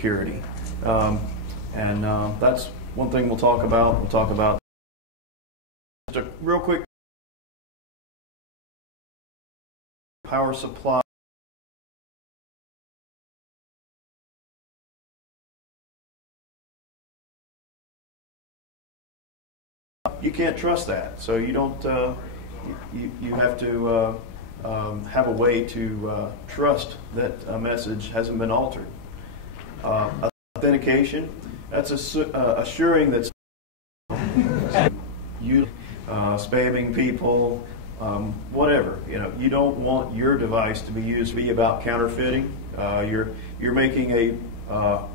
security. That's one thing we'll talk about. We'll talk about just a real quick power supply. You can't trust that, so you don't. You have to have a way to trust that a message hasn't been altered. Authentication, that's assuring that you spamming people, whatever. You don't want your device to be used to be about counterfeiting. You're making a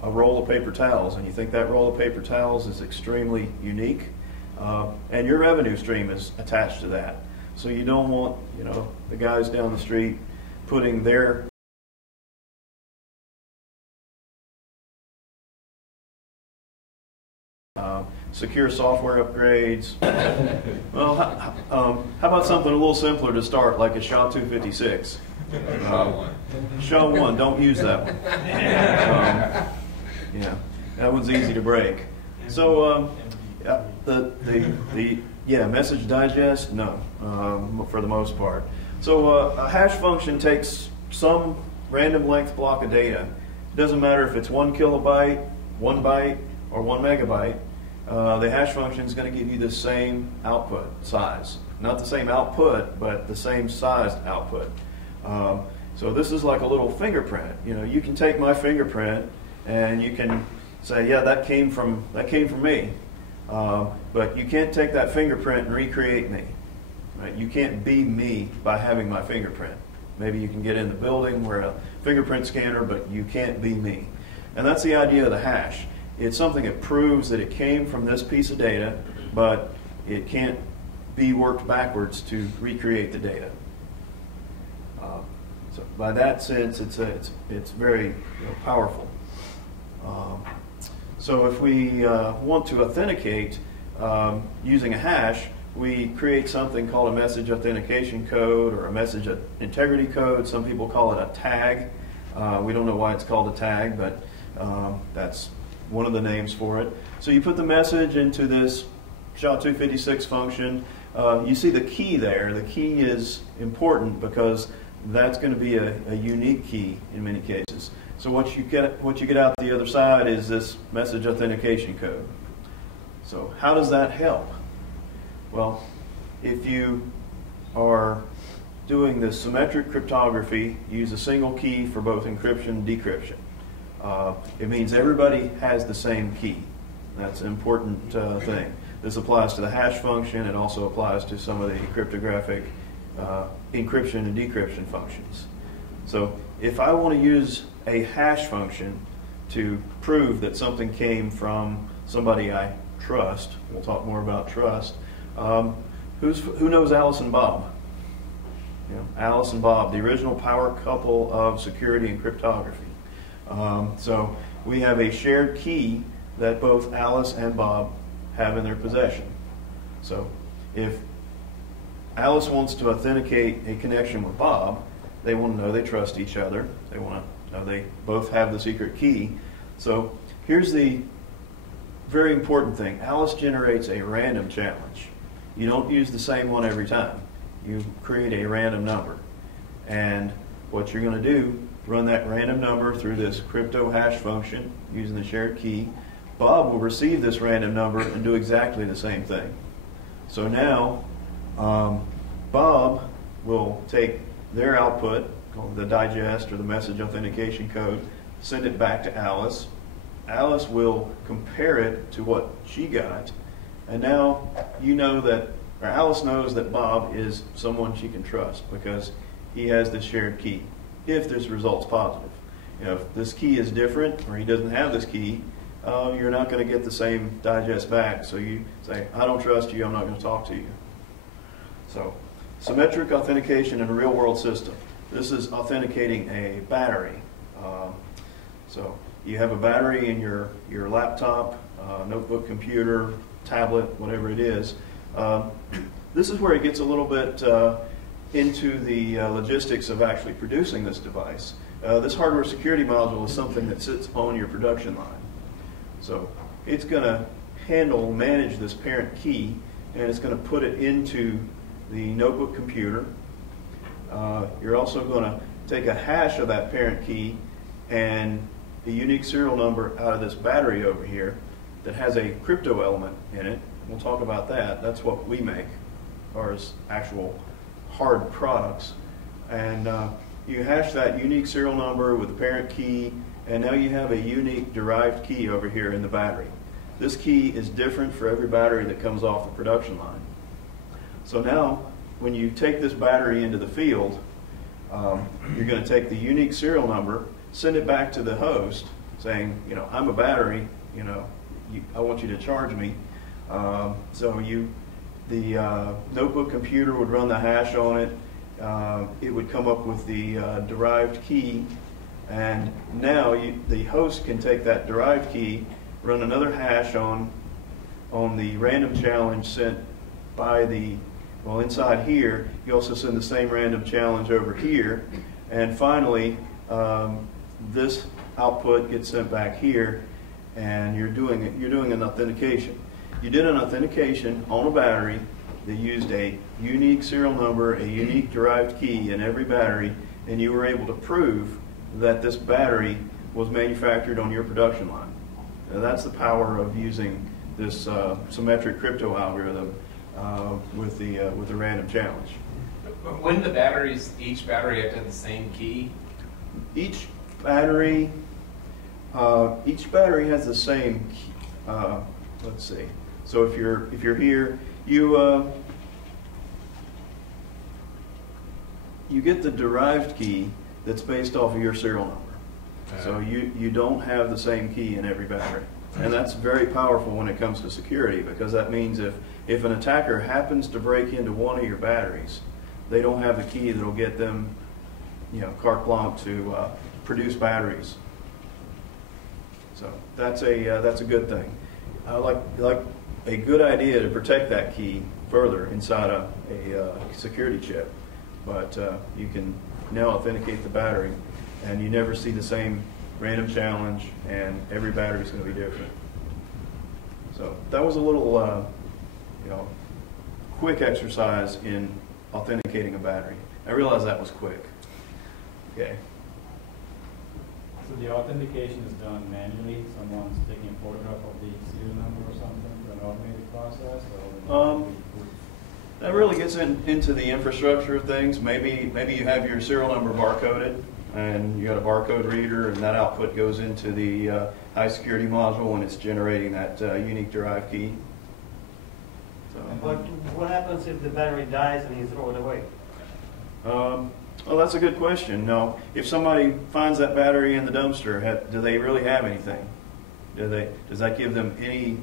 roll of paper towels, and you think that roll of paper towels is extremely unique, and your revenue stream is attached to that. So you don't want the guys down the street putting their secure software upgrades. Well, how about something a little simpler to start, like a SHA-256? SHA-1, don't use that one. Yeah, that one's easy to break. So message digest, no, for the most part. So a hash function takes some random length block of data. It doesn't matter if it's 1 kilobyte, 1 byte, or 1 megabyte. The hash function is going to give you the same output size. Not the same output, but the same sized output. So this is like a little fingerprint. You can take my fingerprint and you can say, yeah, that came from me. But you can't take that fingerprint and recreate me. Right? You can't be me by having my fingerprint. Maybe you can get in the building where a fingerprint scanner, but you can't be me. And that's the idea of the hash. It's something that proves that it came from this piece of data, but it can't be worked backwards to recreate the data. So by that sense, it's very powerful. So if we want to authenticate using a hash, we create something called a message authentication code or a message integrity code. Some people call it a tag. We don't know why it's called a tag, but that's one of the names for it. So you put the message into this SHA-256 function. You see the key there. The key is important because that's going to be a unique key in many cases. So what you get out the other side is this message authentication code. So how does that help? Well, if you are doing the symmetric cryptography, use a single key for both encryption and decryption. It means everybody has the same key. That's an important thing. This applies to the hash function. It also applies to some of the cryptographic encryption and decryption functions. So if I want to use a hash function to prove that something came from somebody I trust, we'll talk more about trust. Who knows Alice and Bob? Alice and Bob, the original power couple of security and cryptography. So we have a shared key that both Alice and Bob have in their possession. So if Alice wants to authenticate a connection with Bob, they want to know they trust each other. They want to know they both have the secret key. So here's the very important thing. Alice generates a random challenge. You don't use the same one every time. You create a random number. And what you're going to do, run that random number through this crypto hash function using the shared key. Bob will receive this random number and do exactly the same thing. So now Bob will take their output, called the digest or the message authentication code, send it back to Alice. Alice will compare it to what she got, and now you know that, or Alice knows that Bob is someone she can trust because he has this shared key, if this result's positive. If this key is different, or he doesn't have this key, you're not going to get the same digest back. So you say, I don't trust you, I'm not going to talk to you. So, symmetric authentication in a real-world system. This is authenticating a battery. So you have a battery in your laptop, notebook, computer, tablet, whatever it is. This is where it gets a little bit into the logistics of actually producing this device. This hardware security module is something that sits on your production line. So it's going to manage this parent key, and it's going to put it into the notebook computer. You're also going to take a hash of that parent key and a unique serial number out of this battery over here that has a crypto element in it. We'll talk about that. That's what we make, or as actual hard products. And you hash that unique serial number with the parent key, and now you have a unique derived key over here in the battery. This key is different for every battery that comes off the production line. So now, when you take this battery into the field, you're going to take the unique serial number, send it back to the host, saying, you know, I'm a battery, you know, I want you to charge me. So the notebook computer would run the hash on it. It would come up with the derived key, and now the host can take that derived key, run another hash on the random challenge sent by the, well, inside here. You also send the same random challenge over here, and finally this output gets sent back here, and you're doing an authentication. You did an authentication on a battery that used a unique serial number, a unique derived key in every battery, and you were able to prove that this battery was manufactured on your production line. Now, that's the power of using this symmetric crypto algorithm with the random challenge. When the batteries, each battery have to have the same key? Each battery has the same key. Let's see. So if you're here, you get the derived key that's based off of your serial number. So you don't have the same key in every battery. And that's very powerful when it comes to security, because that means if an attacker happens to break into one of your batteries, they don't have the key that'll get them, you know, carte blanche to produce batteries. So that's a good thing. I like a good idea to protect that key further inside a security chip, but you can now authenticate the battery, and you never see the same random challenge, and every battery is going to be different. So that was a little quick exercise in authenticating a battery. I realize that was quick. Okay. So the authentication is done manually? Someone's taking a photograph of the serial number or something for an automated process? Or that really gets into the infrastructure of things. Maybe you have your serial number barcoded, and you got a barcode reader, and that output goes into the high security module when it's generating that unique derived key. So. But what happens if the battery dies and you throw it away? Well, that's a good question. No, if somebody finds that battery in the dumpster, do they really have anything? Does that give them any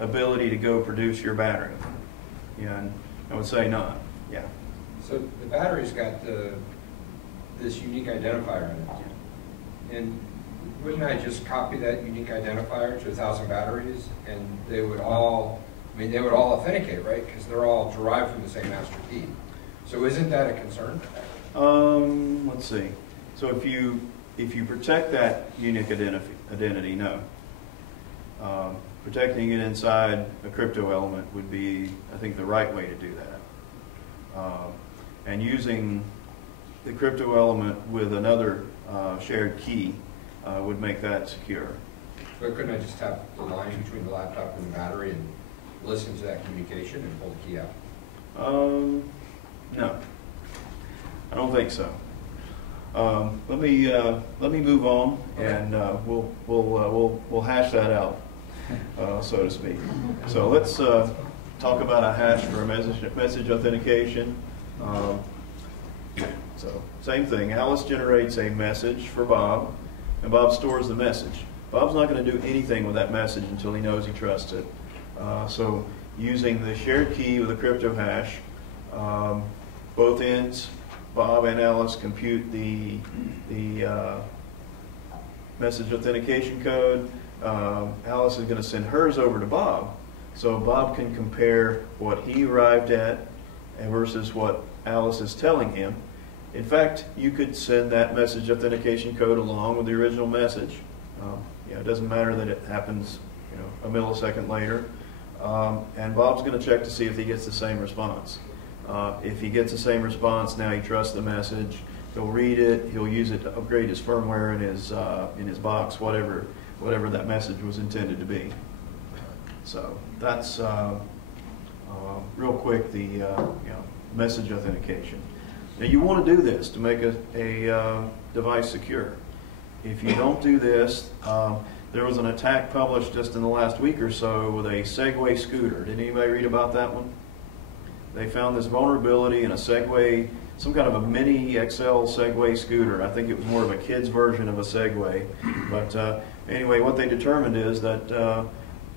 ability to go produce your battery? Yeah, and I would say not. Yeah. So the battery's got this unique identifier in it, and wouldn't I just copy that unique identifier to 1,000 batteries, and they would all authenticate, right? Because they're all derived from the same master key. So isn't that a concern? Let's see. So if you protect that unique identity, no. Protecting it inside a crypto element would be, I think, the right way to do that. And using the crypto element with another shared key would make that secure. But couldn't I just tap the line between the laptop and the battery and listen to that communication and pull the key out? No, I don't think so. Let me move on, and we'll hash that out, so to speak. So let's talk about a hash for a message authentication. So same thing. Alice generates a message for Bob, and Bob stores the message. Bob's not going to do anything with that message until he knows he trusts it. So using the shared key with a crypto hash, both ends, Bob and Alice, compute the message authentication code. Alice is going to send hers over to Bob, so Bob can compare what he arrived at versus what Alice is telling him. In fact, you could send that message authentication code along with the original message. You know, it doesn't matter that it happens, you know, a millisecond later. And Bob's going to check to see if he gets the same response. If he gets the same response, now he trusts the message. He'll read it. He'll use it to upgrade his firmware in his box, whatever that message was intended to be. So that's real quick the you know, message authentication. Now you want to do this to make a device secure. If you don't do this, there was an attack published just in the last week or so with a Segway scooter. Did anybody read about that one? They found this vulnerability in a Segway, some kind of a mini XL Segway scooter. I think it was more of a kid's version of a Segway. But anyway, what they determined is that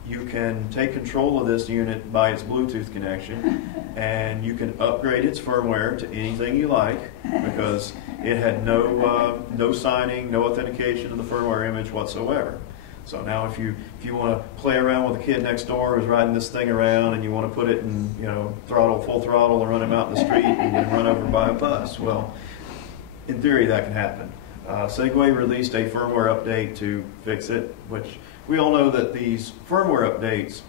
you can take control of this unit by its Bluetooth connection, and you can upgrade its firmware to anything you like, because it had no signing, no authentication of the firmware image whatsoever. So now if you want to play around with a kid next door who's riding this thing around, and you want to put it in, you know, full throttle and run him out in the street and get him run over by a bus, well, in theory that can happen. Segway released a firmware update to fix it, which we all know that these firmware updates,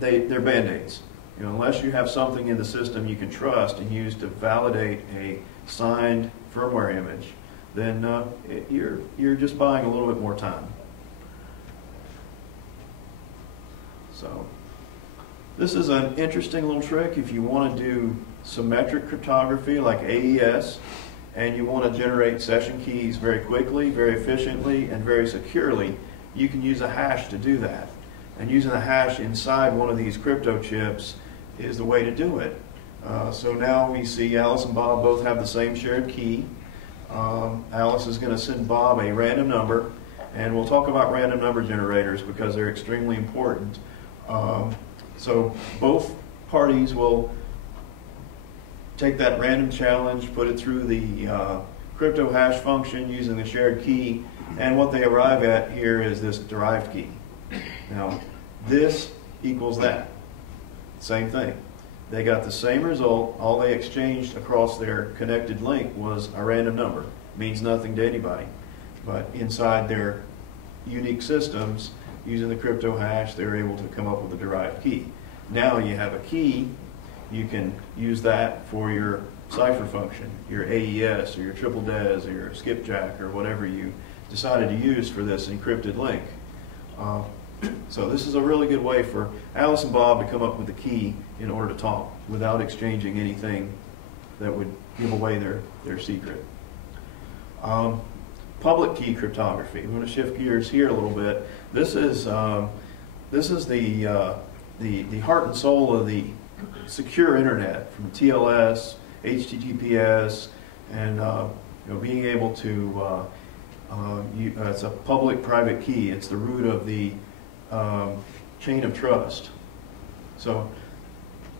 they're band-aids. You know, unless you have something in the system you can trust and use to validate a signed firmware image, then you're just buying a little bit more time. So this is an interesting little trick if you want to do symmetric cryptography like AES, and you want to generate session keys very quickly, very efficiently, and very securely. You can use a hash to do that. And using a hash inside one of these crypto chips is the way to do it. So now we see Alice and Bob both have the same shared key. Alice is going to send Bob a random number, and we'll talk about random number generators because they're extremely important. So both parties will take that random challenge, put it through the crypto hash function using the shared key, and what they arrive at here is this derived key. Now, this equals that. Same thing. They got the same result. All they exchanged across their connected link was a random number. Means nothing to anybody. But inside their unique systems, using the crypto hash, they're able to come up with a derived key. Now you have a key. You can use that for your cipher function, your AES, or your triple DES, or your skipjack, or whatever you decided to use for this encrypted link. So this is a really good way for Alice and Bob to come up with a key in order to talk without exchanging anything that would give away their secret. Public key cryptography. I'm going to shift gears here a little bit. This is the heart and soul of the secure internet, from TLS, HTTPS, and you know, being able to it's a public-private key. It's the root of the chain of trust. So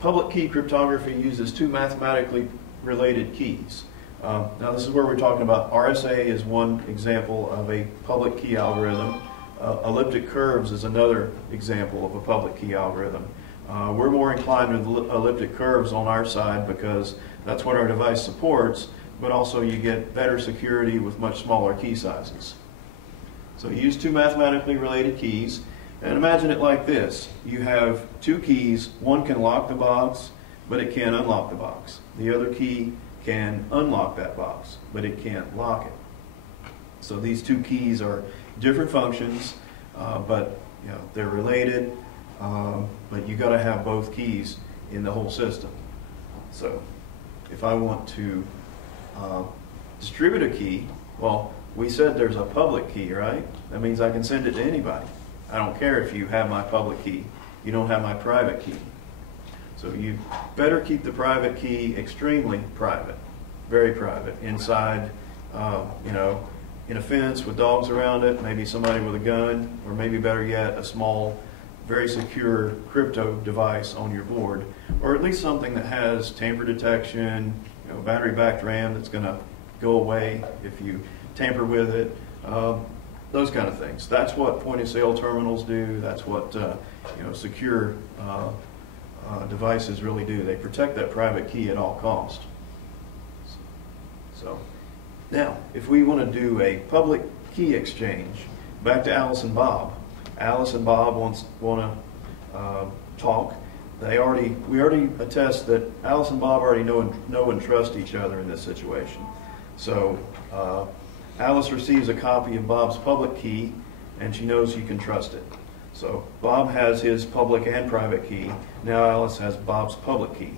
public key cryptography uses two mathematically related keys. Now this is where we're talking about RSA is one example of a public key algorithm. Elliptic curves is another example of a public key algorithm. We're more inclined with elliptic curves on our side because that's what our device supports, but also you get better security with much smaller key sizes. So you use two mathematically related keys, and imagine it like this. You have two keys. One can lock the box, but it can't unlock the box. The other key can unlock that box, but it can't lock it. So these two keys are different functions, but you know, they're related, but you got to have both keys in the whole system. So if I want to distribute a key, well, we said there's a public key, right? That means I can send it to anybody. I don't care if you have my public key. You don't have my private key. So you better keep the private key extremely private, very private, inside, you know, in a fence with dogs around it, maybe somebody with a gun, or maybe better yet, a small, very secure crypto device on your board, or at least something that has tamper detection, you know, battery-backed RAM that's going to go away if you tamper with it, those kind of things. That's what point-of-sale terminals do. That's what you know, secure devices really do. They protect that private key at all costs. So now, if we want to do a public key exchange, back to Alice and Bob. Alice and Bob want to talk. We already attest that Alice and Bob already know and trust each other in this situation. So Alice receives a copy of Bob's public key, and she knows you can trust it. So Bob has his public and private key. Now Alice has Bob's public key.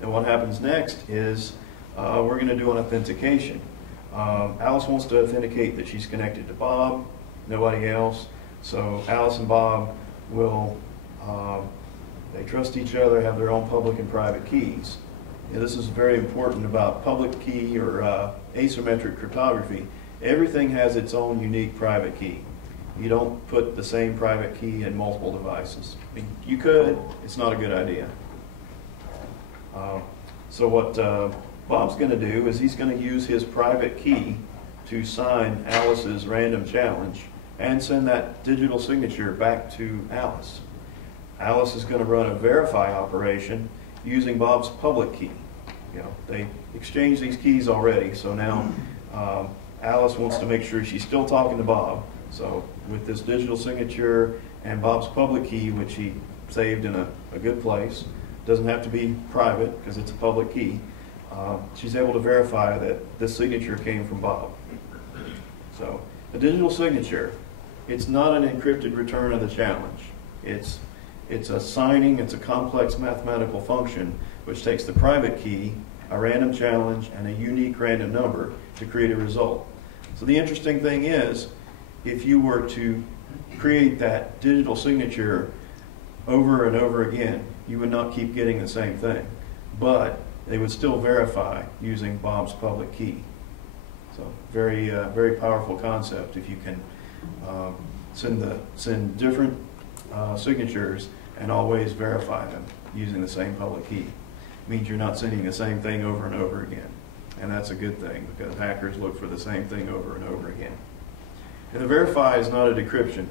And what happens next is we're going to do an authentication. Alice wants to authenticate that she's connected to Bob, nobody else. So Alice and Bob will, they trust each other, have their own public and private keys. And this is very important about public key or asymmetric cryptography. Everything has its own unique private key. You don't put the same private key in multiple devices. I mean, you could, it's not a good idea. So what Bob's going to do is he's going to use his private key to sign Alice's random challenge and send that digital signature back to Alice. Alice is going to run a verify operation using Bob's public key. They exchanged these keys already, so now Alice wants to make sure she's still talking to Bob. So with this digital signature and Bob's public key, which he saved in a good place, doesn't have to be private because it's a public key, she's able to verify that this signature came from Bob. So a digital signature, it's not an encrypted return of the challenge. It's a signing, it's a complex mathematical function which takes the private key, a random challenge, and a unique random number to create a result. So the interesting thing is, if you were to create that digital signature over and over again, you would not keep getting the same thing, but they would still verify using Bob's public key. So very, very powerful concept if you can send different signatures and always verify them using the same public key. It means you're not sending the same thing over and over again, and that's a good thing because hackers look for the same thing over and over again. And the verify is not a decryption.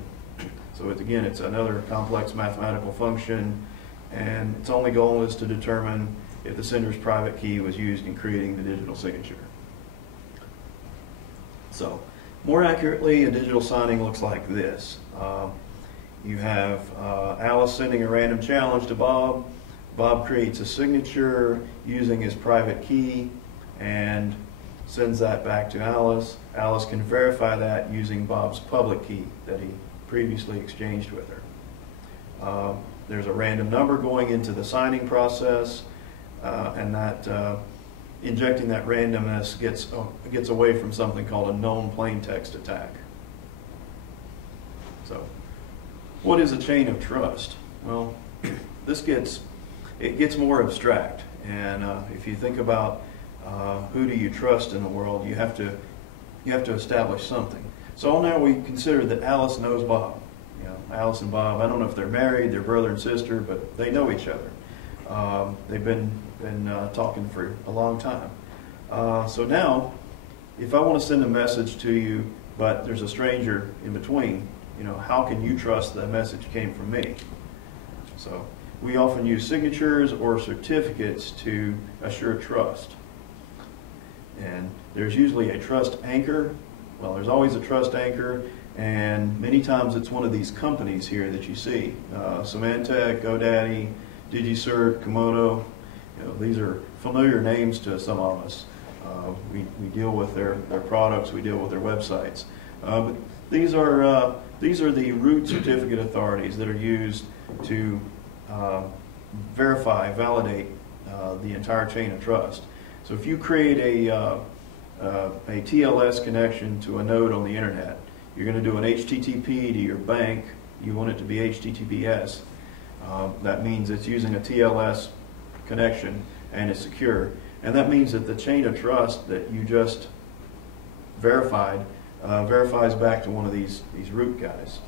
So again, it's another complex mathematical function, and its only goal is to determine if the sender's private key was used in creating the digital signature. So more accurately, a digital signing looks like this. You have Alice sending a random challenge to Bob. Bob creates a signature using his private key and sends that back to Alice. Alice can verify that using Bob's public key that he previously exchanged with her. There's a random number going into the signing process, and that injecting that randomness gets away from something called a known plain text attack. So, what is a chain of trust? Well, it gets more abstract, and if you think about who do you trust in the world, you have to establish something. So now we consider that Alice knows Bob. Alice and Bob, I don't know if they're married, they're brother and sister, but they know each other. They've been talking for a long time. So now, if I want to send a message to you, but there's a stranger in between, how can you trust that message came from me? So we often use signatures or certificates to assure trust. And there's usually a trust anchor. Well, there's always a trust anchor, and many times it's one of these companies here that you see. Symantec, GoDaddy, DigiCert, Komodo. These are familiar names to some of us. We deal with their products, we deal with their websites. But these are the root certificate authorities that are used to verify, validate the entire chain of trust. So if you create a TLS connection to a node on the internet, you're going to do an HTTP to your bank, you want it to be HTTPS. That means it's using a TLS connection and it's secure. And that means that the chain of trust that you just verified verifies back to one of these root guys.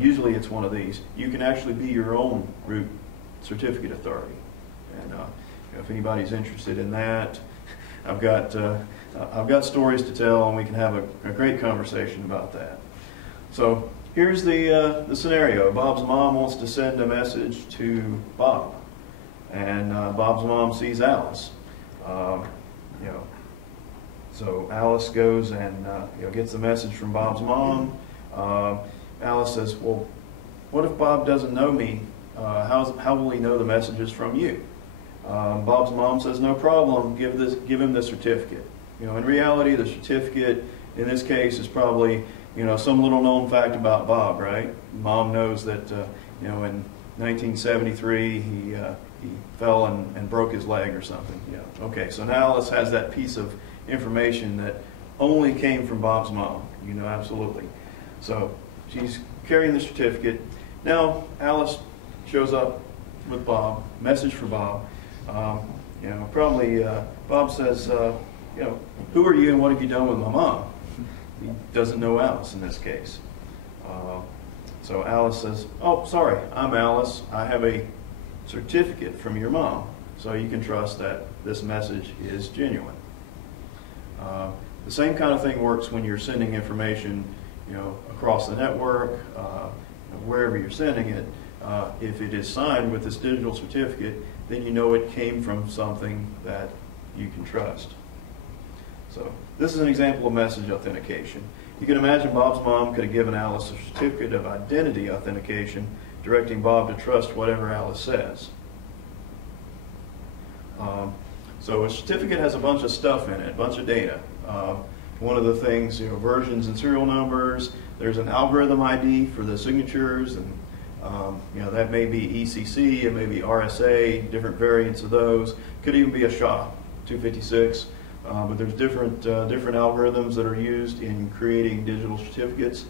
Usually it's one of these. You can actually be your own root certificate authority. And if anybody's interested in that, I've got stories to tell, and we can have a great conversation about that. So here's the scenario. Bob's mom wants to send a message to Bob, and Bob's mom sees Alice. So Alice goes and gets the message from Bob's mom. Alice says, well, what if Bob doesn't know me? How will he know the messages from you? Bob's mom says, no problem, give him the certificate. In reality, the certificate in this case is probably some little known fact about Bob, right? Mom knows that in 1973 he fell and broke his leg or something. Okay, so now Alice has that piece of information that only came from Bob's mom. Absolutely. So she's carrying the certificate. Now Alice shows up with Bob, message for Bob. Probably Bob says, who are you and what have you done with my mom? He doesn't know Alice in this case. So Alice says, oh, sorry, I'm Alice. I have a certificate from your mom, so you can trust that this message is genuine. The same kind of thing works when you're sending information, across the network, wherever you're sending it. If it is signed with this digital certificate, then you know it came from something that you can trust. So this is an example of message authentication. You can imagine Bob's mom could have given Alice a certificate of identity authentication, directing Bob to trust whatever Alice says. So a certificate has a bunch of stuff in it, a bunch of data. One of the things, versions and serial numbers. There's an algorithm ID for the signatures, and that may be ECC, it may be RSA, different variants of those. Could even be a SHA-256. But there's different algorithms that are used in creating digital certificates.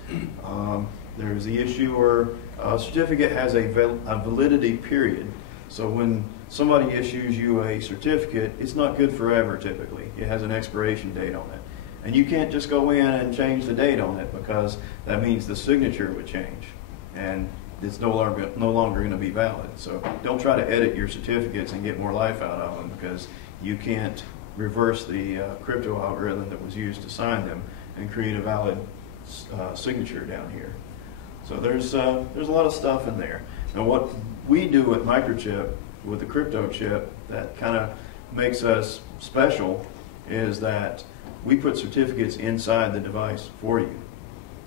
There's the issue where a certificate has a validity period. So when somebody issues you a certificate, it's not good forever typically. It has an expiration date on it. And you can't just go in and change the date on it, because that means the signature would change. And it's no longer going to be valid. So don't try to edit your certificates and get more life out of them, because you can't reverse the crypto algorithm that was used to sign them and create a valid signature down here. So there's a lot of stuff in there. Now what we do at Microchip with the crypto chip that kind of makes us special is that we put certificates inside the device for you.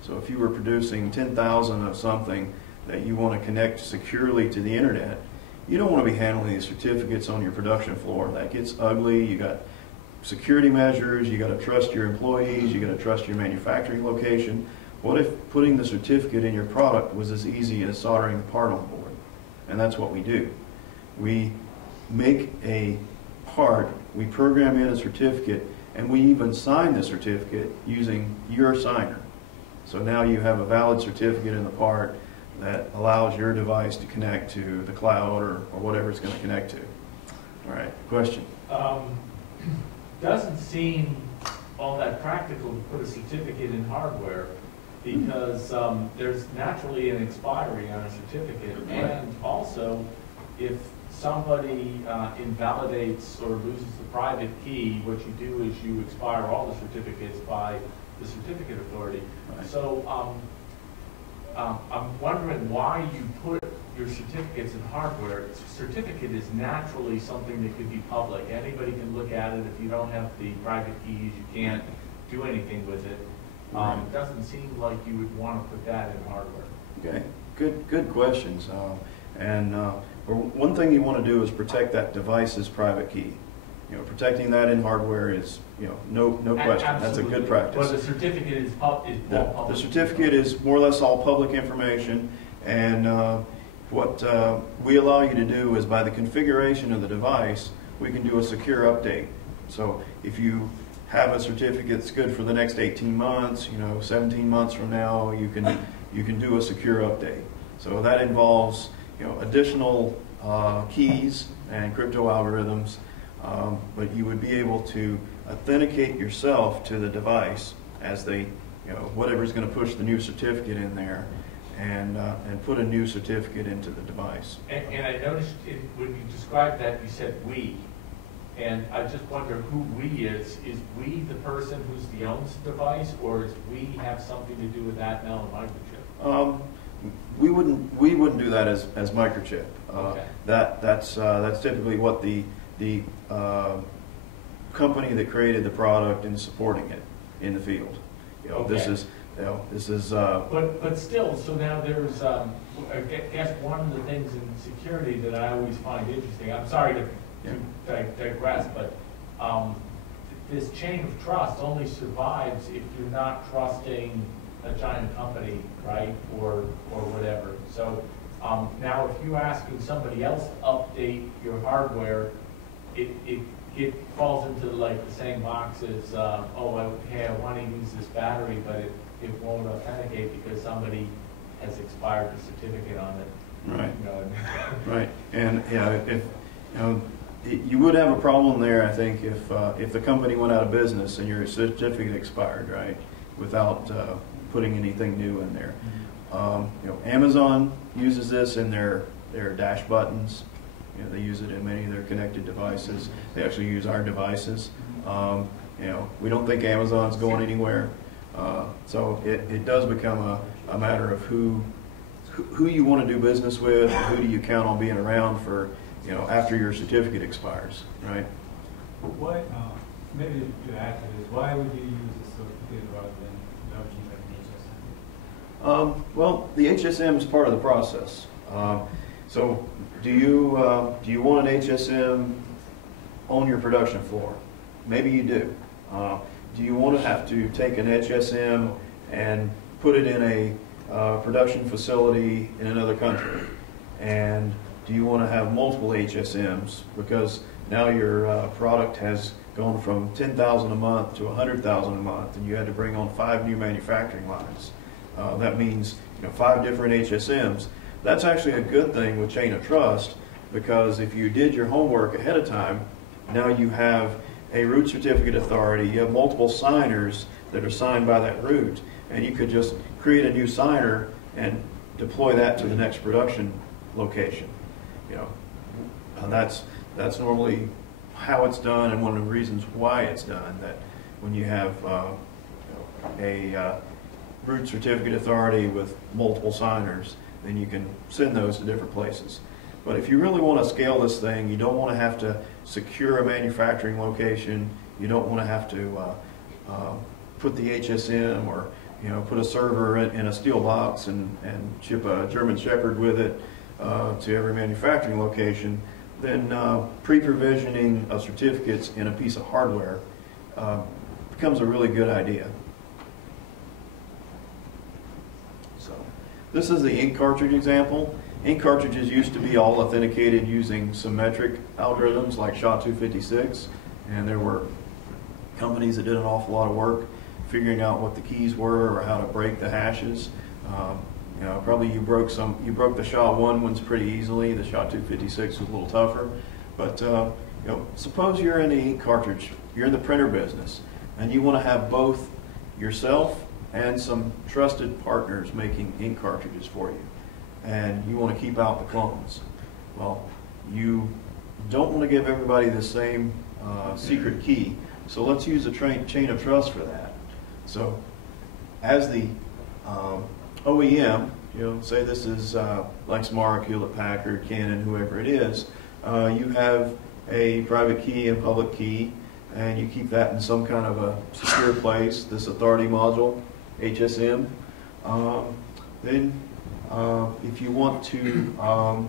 So if you were producing 10,000 of something that you want to connect securely to the internet, you don't want to be handling these certificates on your production floor. That gets ugly. You got security measures, you got to trust your employees, you got to trust your manufacturing location. What if putting the certificate in your product was as easy as soldering the part on board? And that's what we do. We make a part, we program in a certificate, and we even sign the certificate using your signer. So now you have a valid certificate in the part that allows your device to connect to the cloud or whatever it's going to connect to. All right, question? Doesn't seem all that practical to put a certificate in hardware, because there's naturally an expiry on a certificate, and also if somebody invalidates or loses the private key, what you do is you expire all the certificates by the certificate authority. Right. So I'm wondering why you put your certificates in hardware. Certificate is naturally something that could be public. Anybody can look at it. If you don't have the private keys, you can't do anything with it. It doesn't seem like you would want to put that in hardware. Okay, good questions. One thing you want to do is protect that device's private key. Protecting that in hardware is, no question. Absolutely. That's a good practice. Well, the certificate is public. The certificate is more or less all public information, and what we allow you to do is, by the configuration of the device, we can do a secure update. So if you have a certificate that's good for the next 18 months, 17 months from now, you can do a secure update. So that involves additional keys and crypto algorithms, but you would be able to authenticate yourself to the device as they, whatever's going to push the new certificate in there, and put a new certificate into the device. And I noticed when you described that, you said we. And I just wonder who we is. Is we the person who's the owns the device, or does we have something to do with Atmel and Microchip? We wouldn't do that as Microchip. Okay. That's typically what the company that created the product and supporting it in the field. You know, this Okay. is, you know, this is. But still, so now there's, I guess one of the things in security that I always find interesting, I'm sorry to digress, but this chain of trust only survives if you're not trusting a giant company, right, or whatever. So now if you're asking somebody else to update your hardware, it falls into like the same box as, hey, I want to use this battery, but it won't authenticate because somebody has expired the certificate on it. Right. You know, Right, and yeah, if you know, you would have a problem there, I think, if the company went out of business and your certificate expired, right, without putting anything new in there. You know, Amazon uses this in their dash buttons. You know, they use it in many of their connected devices. They actually use our devices. You know, we don't think Amazon's going anywhere. So it does become a matter of who you want to do business with, who do you count on being around for, you know, after your certificate expires, right? Why, maybe to add to this, why would you use a certificate rather than leveraging like an HSM? Well, the HSM is part of the process. So do you want an HSM on your production floor? Maybe you do. Do you want to have to take an HSM and put it in a production facility in another country? And do you want to have multiple HSMs because now your product has gone from 10,000 a month to 100,000 a month, and you had to bring on 5 new manufacturing lines? That means, you know, 5 different HSMs. That's actually a good thing with chain of trust, because if you did your homework ahead of time, now you have a root certificate authority. You have multiple signers that are signed by that root, and you could just create a new signer and deploy that to the next production location. You know, and that's normally how it's done, and one of the reasons why it's done. That when you have a root certificate authority with multiple signers, then you can send those to different places. But if you really want to scale this thing, you don't want to have to secure a manufacturing location. You don't want to have to put the HSM or, you know, put a server in a steel box and ship a German Shepherd with it to every manufacturing location. Then pre-provisioning of certificates in a piece of hardware becomes a really good idea. So this is the ink cartridge example. Ink cartridges used to be all authenticated using symmetric algorithms like SHA-256, and there were companies that did an awful lot of work figuring out what the keys were or how to break the hashes. You know, probably you broke the SHA-1 ones pretty easily. The SHA-256 was a little tougher. But you know, suppose you're in the ink cartridge, you're in the printer business, and you want to have both yourself and some trusted partners making ink cartridges for you, and you want to keep out the clones. Well, you don't want to give everybody the same secret key, so let's use a chain of trust for that. So as the OEM, you know, say this is Lexmark, Hewlett-Packard, Canon, whoever it is, you have a private key and public key, and you keep that in some kind of a secure place, this authority module, HSM. Then if you want to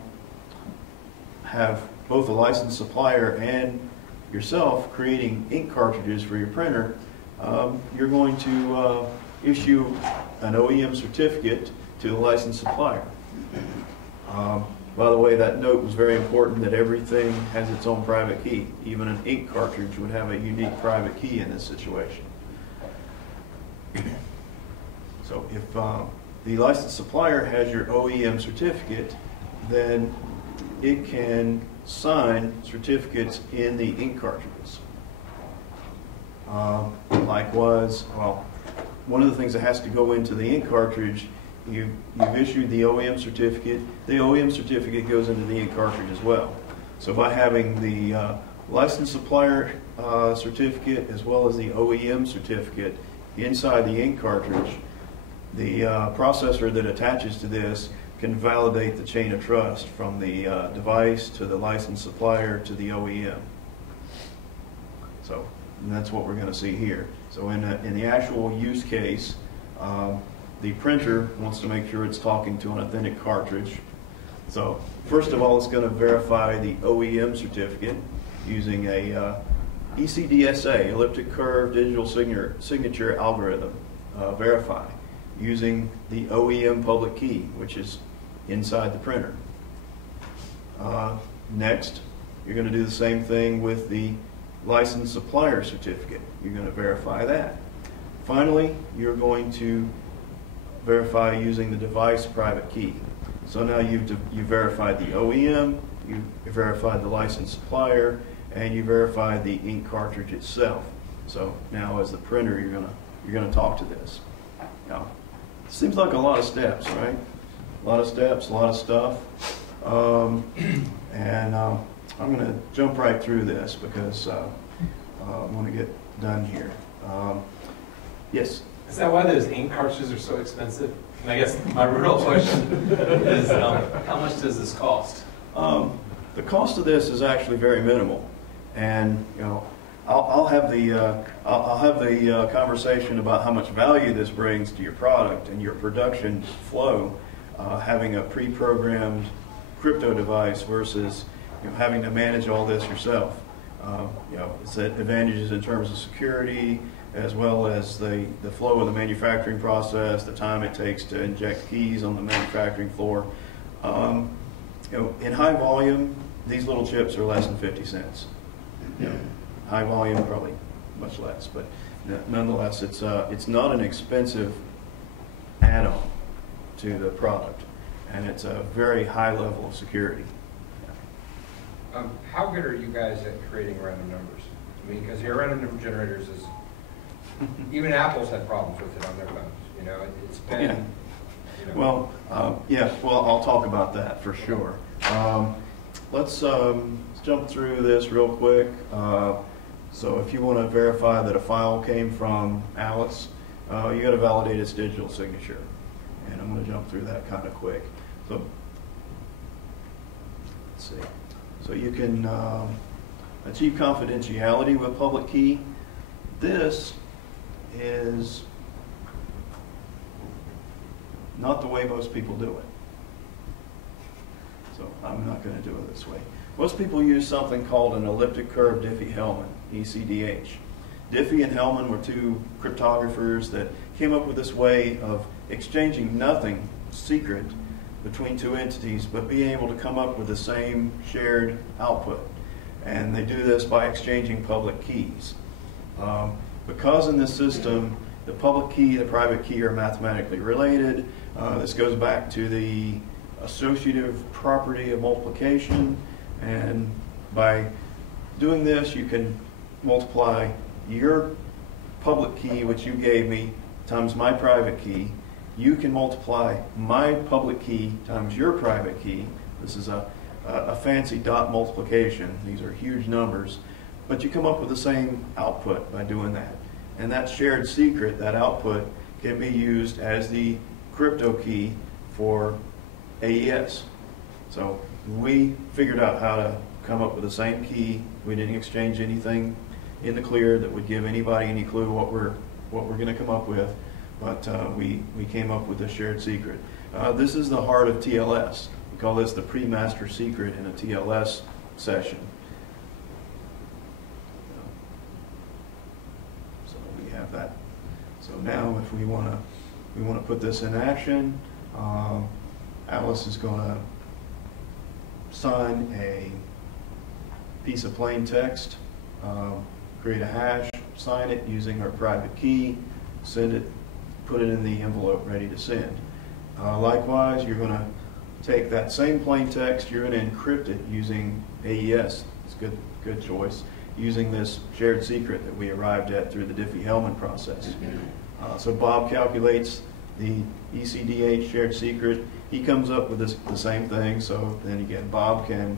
have both a licensed supplier and yourself creating ink cartridges for your printer, you're going to issue an OEM certificate to the licensed supplier. By the way, that note was very important that everything has its own private key. Even an ink cartridge would have a unique private key in this situation. So if the licensed supplier has your OEM certificate, then it can sign certificates in the ink cartridges. Likewise, well, one of the things that has to go into the ink cartridge, you've issued the OEM certificate. The OEM certificate goes into the ink cartridge as well. So by having the licensed supplier certificate as well as the OEM certificate inside the ink cartridge, the processor that attaches to this can validate the chain of trust from the device to the licensed supplier to the OEM. So And that's what we're going to see here. So in the actual use case, the printer wants to make sure it's talking to an authentic cartridge. So first of all, it's going to verify the OEM certificate using a ECDSA, Elliptic Curve Diffie-Signature algorithm, verify, using the OEM public key, which is inside the printer. Next, you're going to do the same thing with the licensed supplier certificate. You're going to verify that. Finally, you're going to verify using the device private key. So now you've verified the OEM, you verified the licensed supplier, and you verified the ink cartridge itself. So now as the printer, you're gonna talk to this. Now, it seems like a lot of steps, right? A lot of steps, a lot of stuff. I'm going to jump right through this because I want to get done here. Yes? Is that why those ink cartridges are so expensive? And I guess my real question is, how much does this cost? The cost of this is actually very minimal, and I'll have the conversation about how much value this brings to your product and your production flow, having a pre-programmed crypto device versus having to manage all this yourself. It's advantages in terms of security, as well as the flow of the manufacturing process, the time it takes to inject keys on the manufacturing floor. In high volume, these little chips are less than 50 cents. High volume, probably much less, but nonetheless, it's not an expensive add-on to the product, and it's a very high level of security. How good are you guys at creating random numbers? I mean, because your random number generators is, even Apple's had problems with it on their phones. It's been. Yeah. Well, I'll talk about that for sure. Let's jump through this real quick. So if you want to verify that a file came from Alice, you got to validate its digital signature. And I'm going to jump through that kind of quick. So let's see. So you can achieve confidentiality with public key. This is not the way most people do it. So I'm not going to do it this way. Most people use something called an elliptic curve Diffie-Hellman, ECDH. Diffie and Hellman were two cryptographers that came up with this way of exchanging nothing secret between two entities, but being able to come up with the same shared output. And they do this by exchanging public keys. Because in this system, the public key, the private key are mathematically related. This goes back to the associative property of multiplication. And by doing this, you can multiply your public key, which you gave me, times my private key. You can multiply my public key times your private key. This is a fancy dot multiplication. These are huge numbers. But you come up with the same output by doing that. And that shared secret, that output, can be used as the crypto key for AES. So we figured out how to come up with the same key. We didn't exchange anything in the clear that would give anybody any clue what we're going to come up with. But we came up with a shared secret. This is the heart of TLS. We call this the pre-master secret in a TLS session. So we have that. So now, if we want to put this in action, Alice is going to sign a piece of plain text, create a hash, sign it using our private key, send it, put it in the envelope ready to send. Likewise, you're going to take that same plain text, you're going to encrypt it using AES. It's a good choice, using this shared secret that we arrived at through the Diffie-Hellman process. So Bob calculates the ECDH shared secret. He comes up with the same thing. So then again, Bob can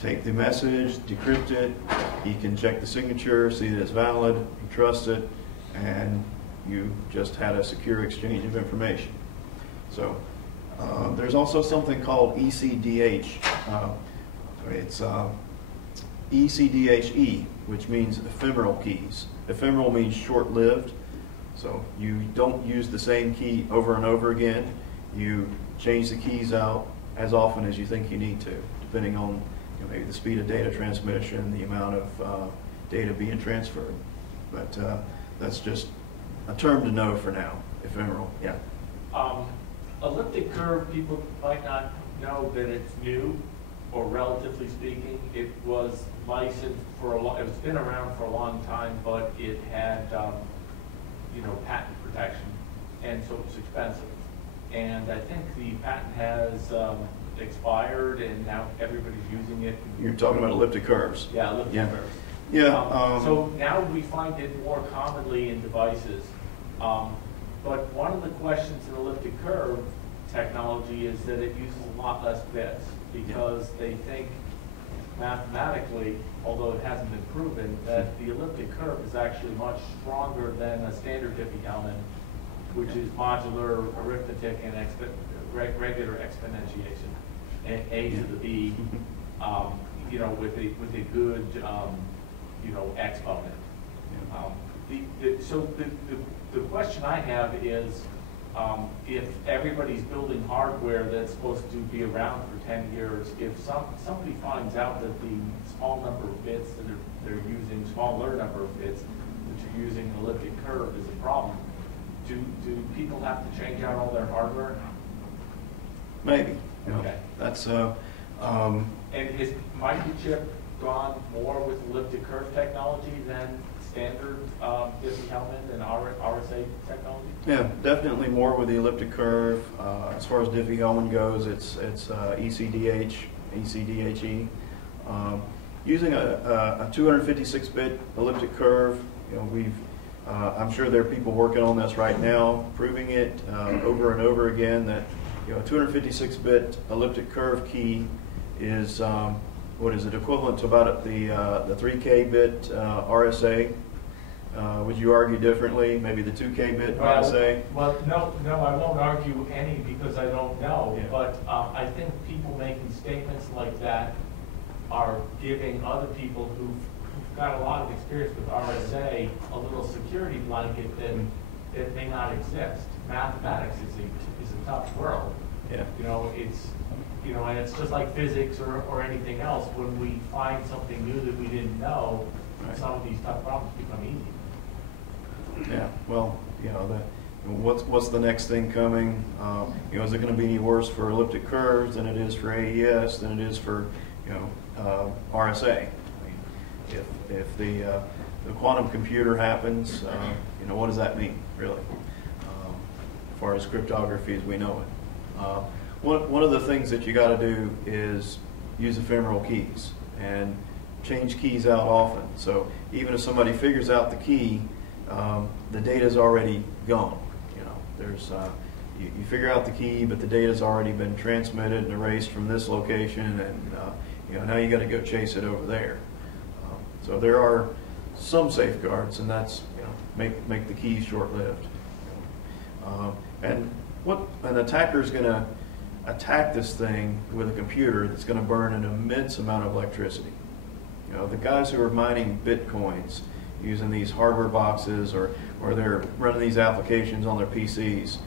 take the message, decrypt it. He can check the signature, see that it's valid, he trusts it, and you just had a secure exchange of information. So there's also something called ECDH. It's ECDHE, which means ephemeral keys. Ephemeral means short-lived, so you don't use the same key over and over again. You change the keys out as often as you think you need to, depending on maybe the speed of data transmission, the amount of data being transferred. But that's just a term to know for now, ephemeral, yeah. Elliptic curve, people might not know that it's new, or relatively speaking. It was licensed for it's been around for a long time, but it had, patent protection, and so it was expensive. And I think the patent has expired, and now everybody's using it. You're talking about elliptic curves. Yeah, elliptic curves. Yeah. So now we find it more commonly in devices. But one of the questions in elliptic curve technology is that it uses a lot less bits, because they think mathematically, although it hasn't been proven, that the elliptic curve is actually much stronger than a standard Diffie-Hellman, which is modular arithmetic and regular exponentiation, and a to the b, with a good, exponent. So the question I have is, if everybody's building hardware that's supposed to be around for 10 years, if somebody finds out that the small number of bits that they're using, smaller number of bits that you're using an elliptic curve is a problem, do people have to change out all their hardware? Maybe. Okay. That's and has MICROCHIP gone more with elliptic curve technology than standard Diffie-Hellman and RSA technology? Yeah, definitely more with the elliptic curve. As far as Diffie-Hellman goes, it's ECDH, ECDHE. Using a 256-bit elliptic curve, I'm sure there are people working on this right now, proving it over and over again that a 256-bit elliptic curve key is what is it, equivalent to about the 3K bit RSA. Would you argue differently? Maybe the 2K bit RSA? Well, no, I won't argue any because I don't know. Yeah. But I think people making statements like that are giving other people who've got a lot of experience with RSA a little security blanket that may not exist. Mathematics is a tough world. Yeah. And it's just like physics or anything else. When we find something new that we didn't know, right, some of these tough problems become easy. Yeah. Well, what's the next thing coming? Is it going to be any worse for elliptic curves than it is for AES, than it is for RSA? If the quantum computer happens, what does that mean, really, as far as cryptography as we know it? One of the things that you got to do is use ephemeral keys and change keys out often. So even if somebody figures out the key, the data's already gone. You figure out the key, but the data's already been transmitted and erased from this location, and now you got to go chase it over there. So there are some safeguards, and that's make the key short-lived. And what an attacker is going to attack this thing with a computer that's going to burn an immense amount of electricity. The guys who are mining bitcoins using these hardware boxes, or they're running these applications on their PCs,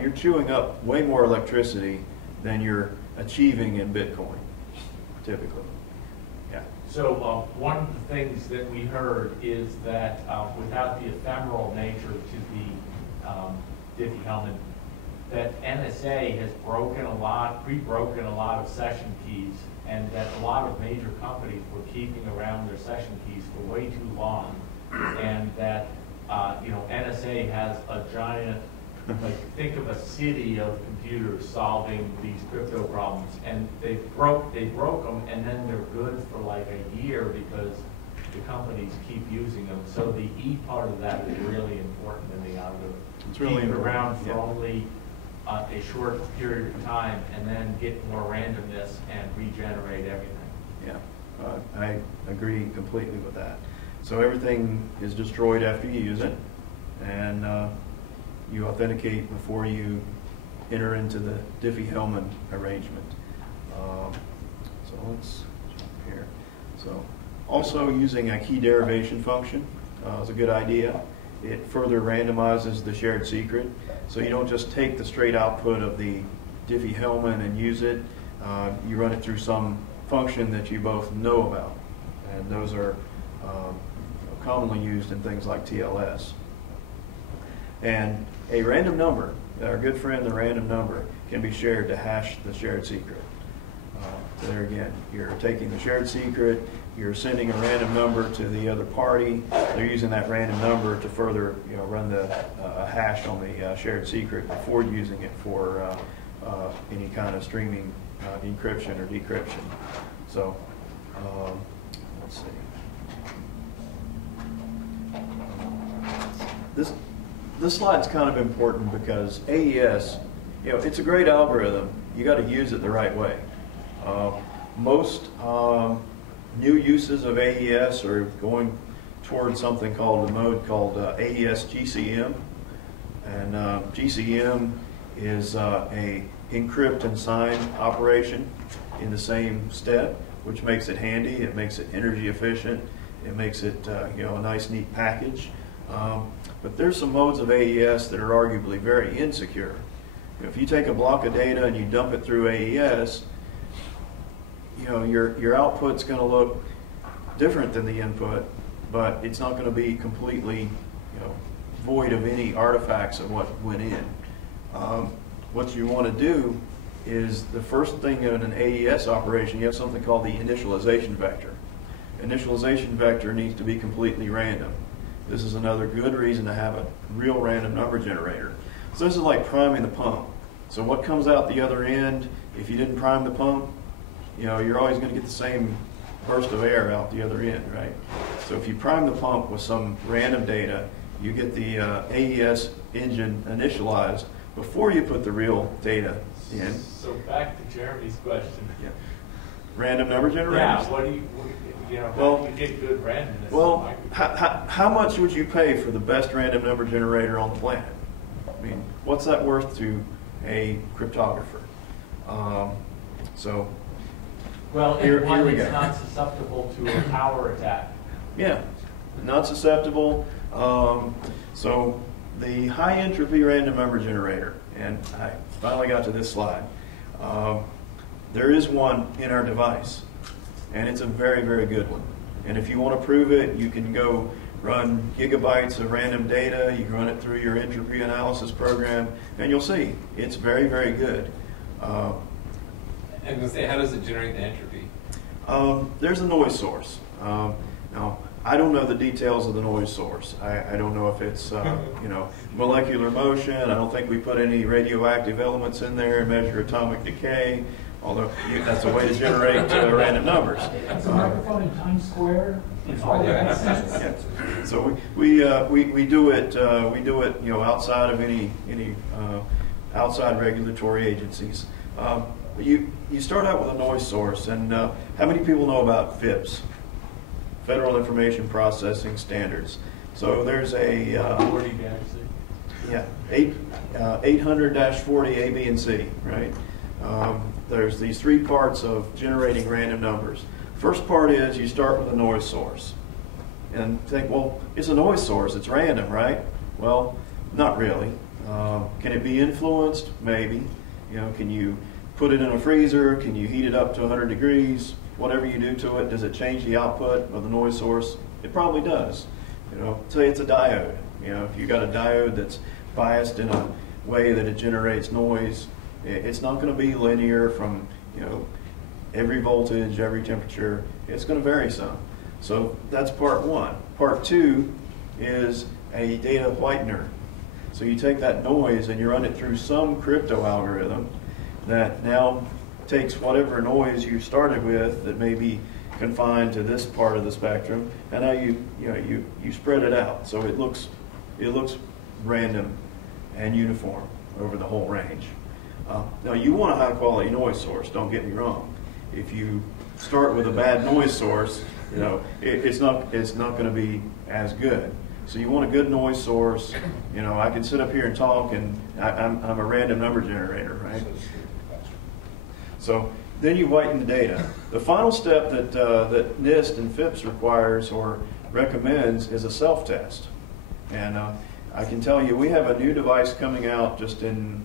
you're chewing up way more electricity than you're achieving in Bitcoin, typically. Yeah. So one of the things that we heard is that without the ephemeral nature to the Diffie-Hellman, that NSA has pre-broken a lot of session keys, and that a lot of major companies were keeping around their session keys for way too long, and that NSA has a giant, think of a city of computers solving these crypto problems, and they broke them, and then they're good for like a year because the companies keep using them. So the E part of that is really important in the algorithm. It's really keep it important, around for yeah, only a short period of time, and then get more randomness and regenerate everything. Yeah, I agree completely with that. So everything is destroyed after you use it, and you authenticate before you enter into the Diffie-Hellman arrangement. So let's jump here. So Also, using a key derivation function is a good idea. It further randomizes the shared secret. So you don't just take the straight output of the Diffie-Hellman and use it. You run it through some function that you both know about. And those are commonly used in things like TLS. And a random number, our good friend the random number, can be shared to hash the shared secret. So there again, you're taking the shared secret, you're sending a random number to the other party. They're using that random number to further, run the hash on the shared secret before using it for any kind of streaming encryption or decryption. So let's see. This slide's kind of important because AES, it's a great algorithm. You got to use it the right way. Most new uses of AES are going towards something called the mode called AES GCM, and GCM is a encrypt and sign operation in the same step, which makes it handy. It makes it energy efficient. It makes it a nice, neat package. But there's some modes of AES that are arguably very insecure. If you take a block of data and you dump it through AES, your output's going to look different than the input, but it's not going to be completely, void of any artifacts of what went in. What you want to do is the first thing in an AES operation, you have something called the initialization vector. Initialization vector needs to be completely random. This is another good reason to have a real random number generator. So this is like priming the pump. So what comes out the other end, if you didn't prime the pump, you're always going to get the same burst of air out the other end, right? So if you prime the pump with some random data, you get the AES engine initialized before you put the real data in. So back to Jeremy's question. Yeah. Random number generators? Yeah, how do you get good randomness? Well, how much would you pay for the best random number generator on the planet? I mean, what's that worth to a cryptographer? Well, here we go. It's not susceptible to a power attack. Yeah, not susceptible. So the high entropy random number generator, and I finally got to this slide. There is one in our device, and it's a very, very good one. And if you want to prove it, you can go run gigabytes of random data. You can run it through your entropy analysis program, and you'll see it's very, very good. And say, how does it generate the entropy? There's a noise source. Now, I don't know the details of the noise source. I don't know if it's molecular motion. I don't think we put any radioactive elements in there and measure atomic decay. Although that's a way to generate random numbers. It's a microphone in Times Square. Yeah. So we do it outside of any outside regulatory agencies. You start out with a noise source, and how many people know about FIPS, Federal Information Processing Standards? So there's a 800-40 A, B, and C, right? There's these three parts of generating random numbers. First part is you start with a noise source and think, well, it's a noise source, it's random, right? Well, not really. Can it be influenced? Maybe. Can you put it in a freezer? Can you heat it up to 100 degrees? Whatever you do to it, does it change the output of the noise source? It probably does. Say it's a diode. If you got a diode that's biased in a way that it generates noise, it's not going to be linear from every voltage, every temperature. It's going to vary some. So that's part one. Part two is a data whitener. So you take that noise and you run it through some crypto algorithm that now takes whatever noise you started with that may be confined to this part of the spectrum, and now you spread it out so it looks random and uniform over the whole range. Now you want a high quality noise source, don't get me wrong. If you start with a bad noise source, it's not going to be as good. So you want a good noise source. I can sit up here and talk, and I'm a random number generator, right? So then you whiten the data. The final step that, that NIST and FIPS requires or recommends is a self-test. And I can tell you, we have a new device coming out just in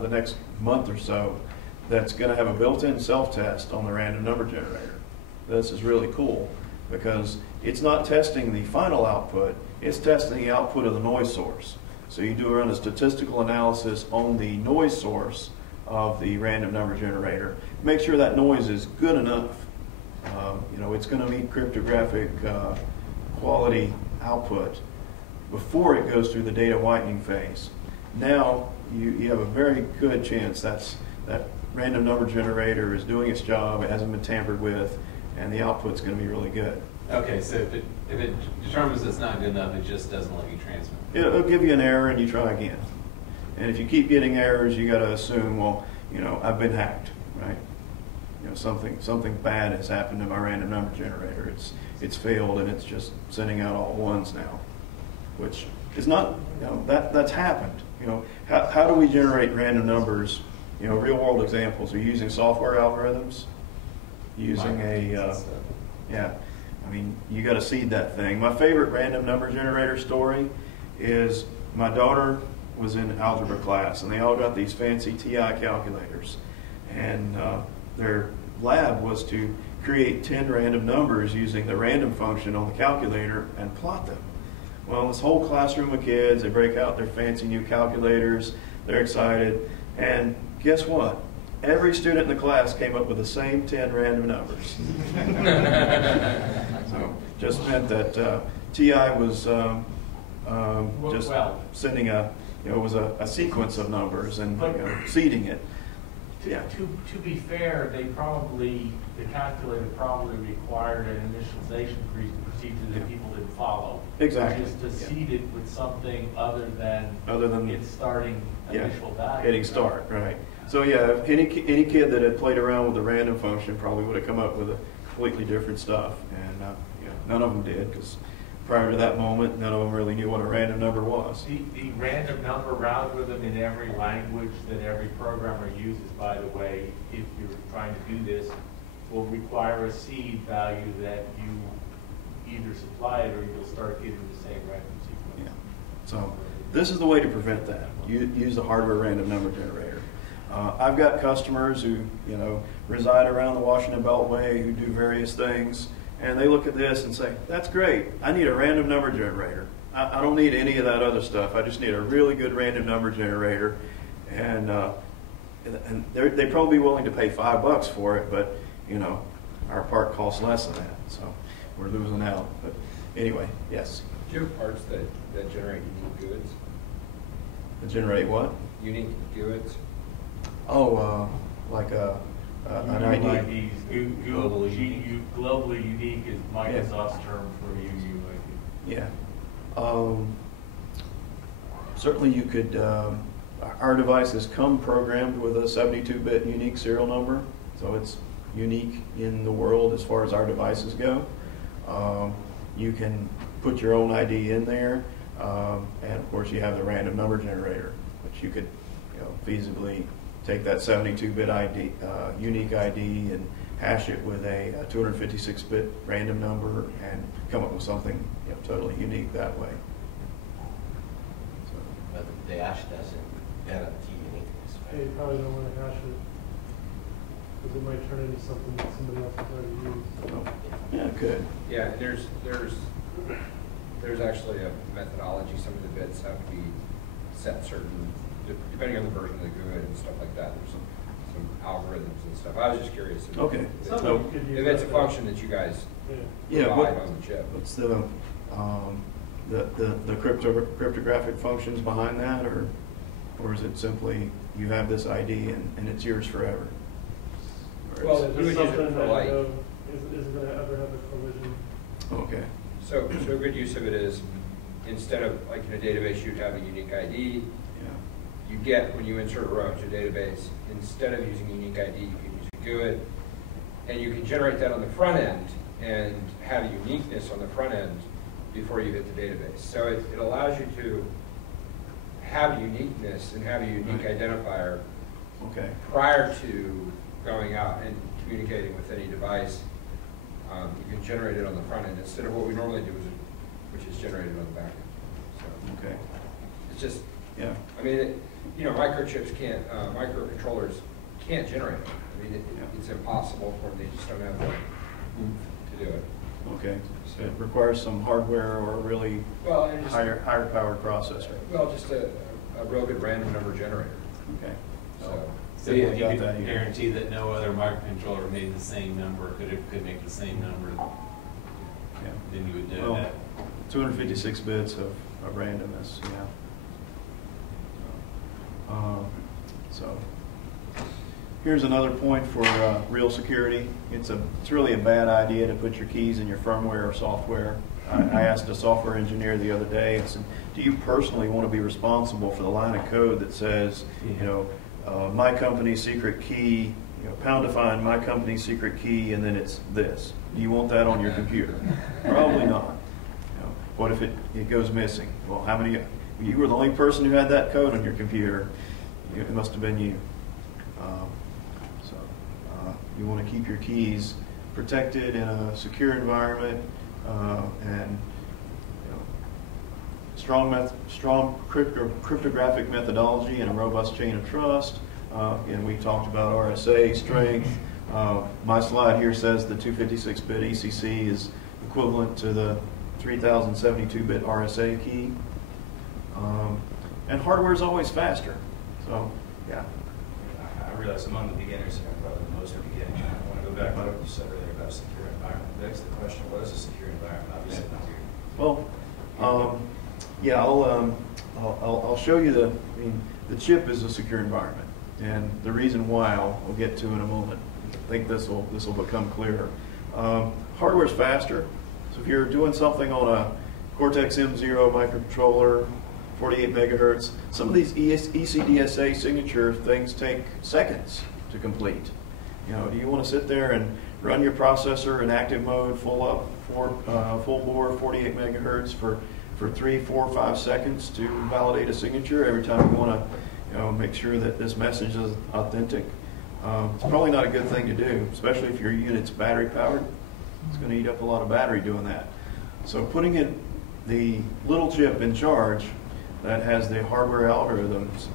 the next month or so that's going to have a built-in self-test on the random number generator. This is really cool because it's not testing the final output, it's testing the output of the noise source. So you do run a statistical analysis on the noise source of the random number generator. Make sure that noise is good enough. You know, it's going to meet cryptographic quality output before it goes through the data whitening phase. Now you have a very good chance that random number generator is doing its job, it hasn't been tampered with, and the output's going to be really good. Okay, so if it determines it's not good enough, it just doesn't let you transmit. It'll give you an error and you try again. And if you keep getting errors, you got to assume, well, you know, I've been hacked, right? You know, something bad has happened to my random number generator. It's failed and it's just sending out all ones now, which is not, you know, that's happened. You know, how do we generate random numbers? You know, real world examples. Are you using software algorithms? Using yeah. I mean, you got to seed that thing. My favorite random number generator story is my daughter was in algebra class, and they all got these fancy TI calculators, and their lab was to create 10 random numbers using the random function on the calculator and plot them. Well, this whole classroom of kids, they break out their fancy new calculators, they're excited, and guess what? Every student in the class came up with the same 10 random numbers. So just meant that TI was just sending a, you know, it was a sequence of numbers and seeding it. Yeah. To be fair, the calculator probably required an initialization procedure that people didn't follow. Exactly. Just to seed it with something other than its starting initial value. Hitting start, right. So yeah, any kid that had played around with the random function probably would have come up with a completely different stuff, and none of them did, because prior to that moment, none of them really knew what a random number was. The random number algorithm in every language that every programmer uses, by the way, if you're trying to do this, will require a seed value that you either supply it or you'll start getting the same random sequence. Yeah. So this is the way to prevent that. Use the hardware random number generator. I've got customers who, you know, reside around the Washington Beltway, who do various things, and they look at this and say, that's great, I need a random number generator. I don't need any of that other stuff. I just need a really good random number generator. And they'd probably be willing to pay $5 for it, but, you know, our part costs less than that, so we're losing out. But anyway, yes? Do you have parts that generate unique goods? That generate what? Unique goods? Oh, like an ID. Globally unique is Microsoft's term for UUID. Yeah. Certainly you could, our devices come programmed with a 72-bit unique serial number, so it's unique in the world as far as our devices go. You can put your own ID in there, and of course you have the random number generator, which you could, you know, feasibly take that 72-bit ID, unique ID, and hash it with a 256-bit random number, and come up with something, you know, totally unique that way. So. But the hash doesn't guarantee uniqueness, Hey, right? you probably don't want to hash it because it might turn into something that somebody else has already used. Oh, yeah, it could. Yeah, there's actually a methodology. Some of the bits have to be set certain, depending on the version of the GUID and stuff like that. There's some algorithms and stuff. I was just curious. Okay. If it's a function that you guys provide on the chip. What's the cryptographic functions behind that, or is it simply you have this ID and it's yours forever? Well, Is we would there use it something for that light. isn't going to ever have a collision? Okay. So a good use of it is, instead of, like in a database, you'd have a unique ID. You get, when you insert a row into a database, instead of using a unique ID, you can use a GUID, and you can generate that on the front end and have a uniqueness on the front end before you hit the database. So it allows you to have a uniqueness and have a unique identifier Okay. prior to going out. And to communicating with any device, you can generate it on the front end instead of what we normally do, which is generated on the back end. So Okay. it's just, Yeah. I mean, microchips can't, microcontrollers can't generate it. I mean, it's impossible for them. They just don't have the oomph to do it. Okay. So it requires some hardware or a really Well, and just, higher powered processor. well, just a real good random number generator. Okay. So yeah, you got could that here. guarantee that no other microcontroller made the same number, could make the same number, Yeah. then you would know Well, that. 256 bits of randomness, yeah. So here's another point for real security. It's really a bad idea to put your keys in your firmware or software. I asked a software engineer the other day, I said, do you personally want to be responsible for the line of code that says, my company's secret key, pound define my company's secret key, and then it's this. Do you want that on your computer? Probably not. What if it goes missing? Well, how many? You were the only person who had that code on your computer. It must have been you. You want to keep your keys protected in a secure environment and strong cryptographic methodology and a robust chain of trust. And we talked about RSA strength. My slide here says the 256-bit ECC is equivalent to the 3072-bit RSA key. And hardware is always faster. So, yeah. I realize among the beginners, I'm probably the most beginning. I want to go back to what you said earlier about a secure environment. Begs the question, what is a secure environment? Obviously not here. Well, yeah, I'll show you the chip is a secure environment, and the reason why we'll get to in a moment. I think this will become clearer. Hardware is faster, so if you're doing something on a Cortex M0 microcontroller, 48 megahertz, some of these ECDSA signature things take seconds to complete. Do you want to sit there and run your processor in active mode, full bore, 48 megahertz for 3, 4, 5 seconds to validate a signature every time you want to make sure that this message is authentic? It's probably not a good thing to do, especially if your unit's battery powered. It's going to eat up a lot of battery doing that. So putting the little chip in charge that has the hardware algorithms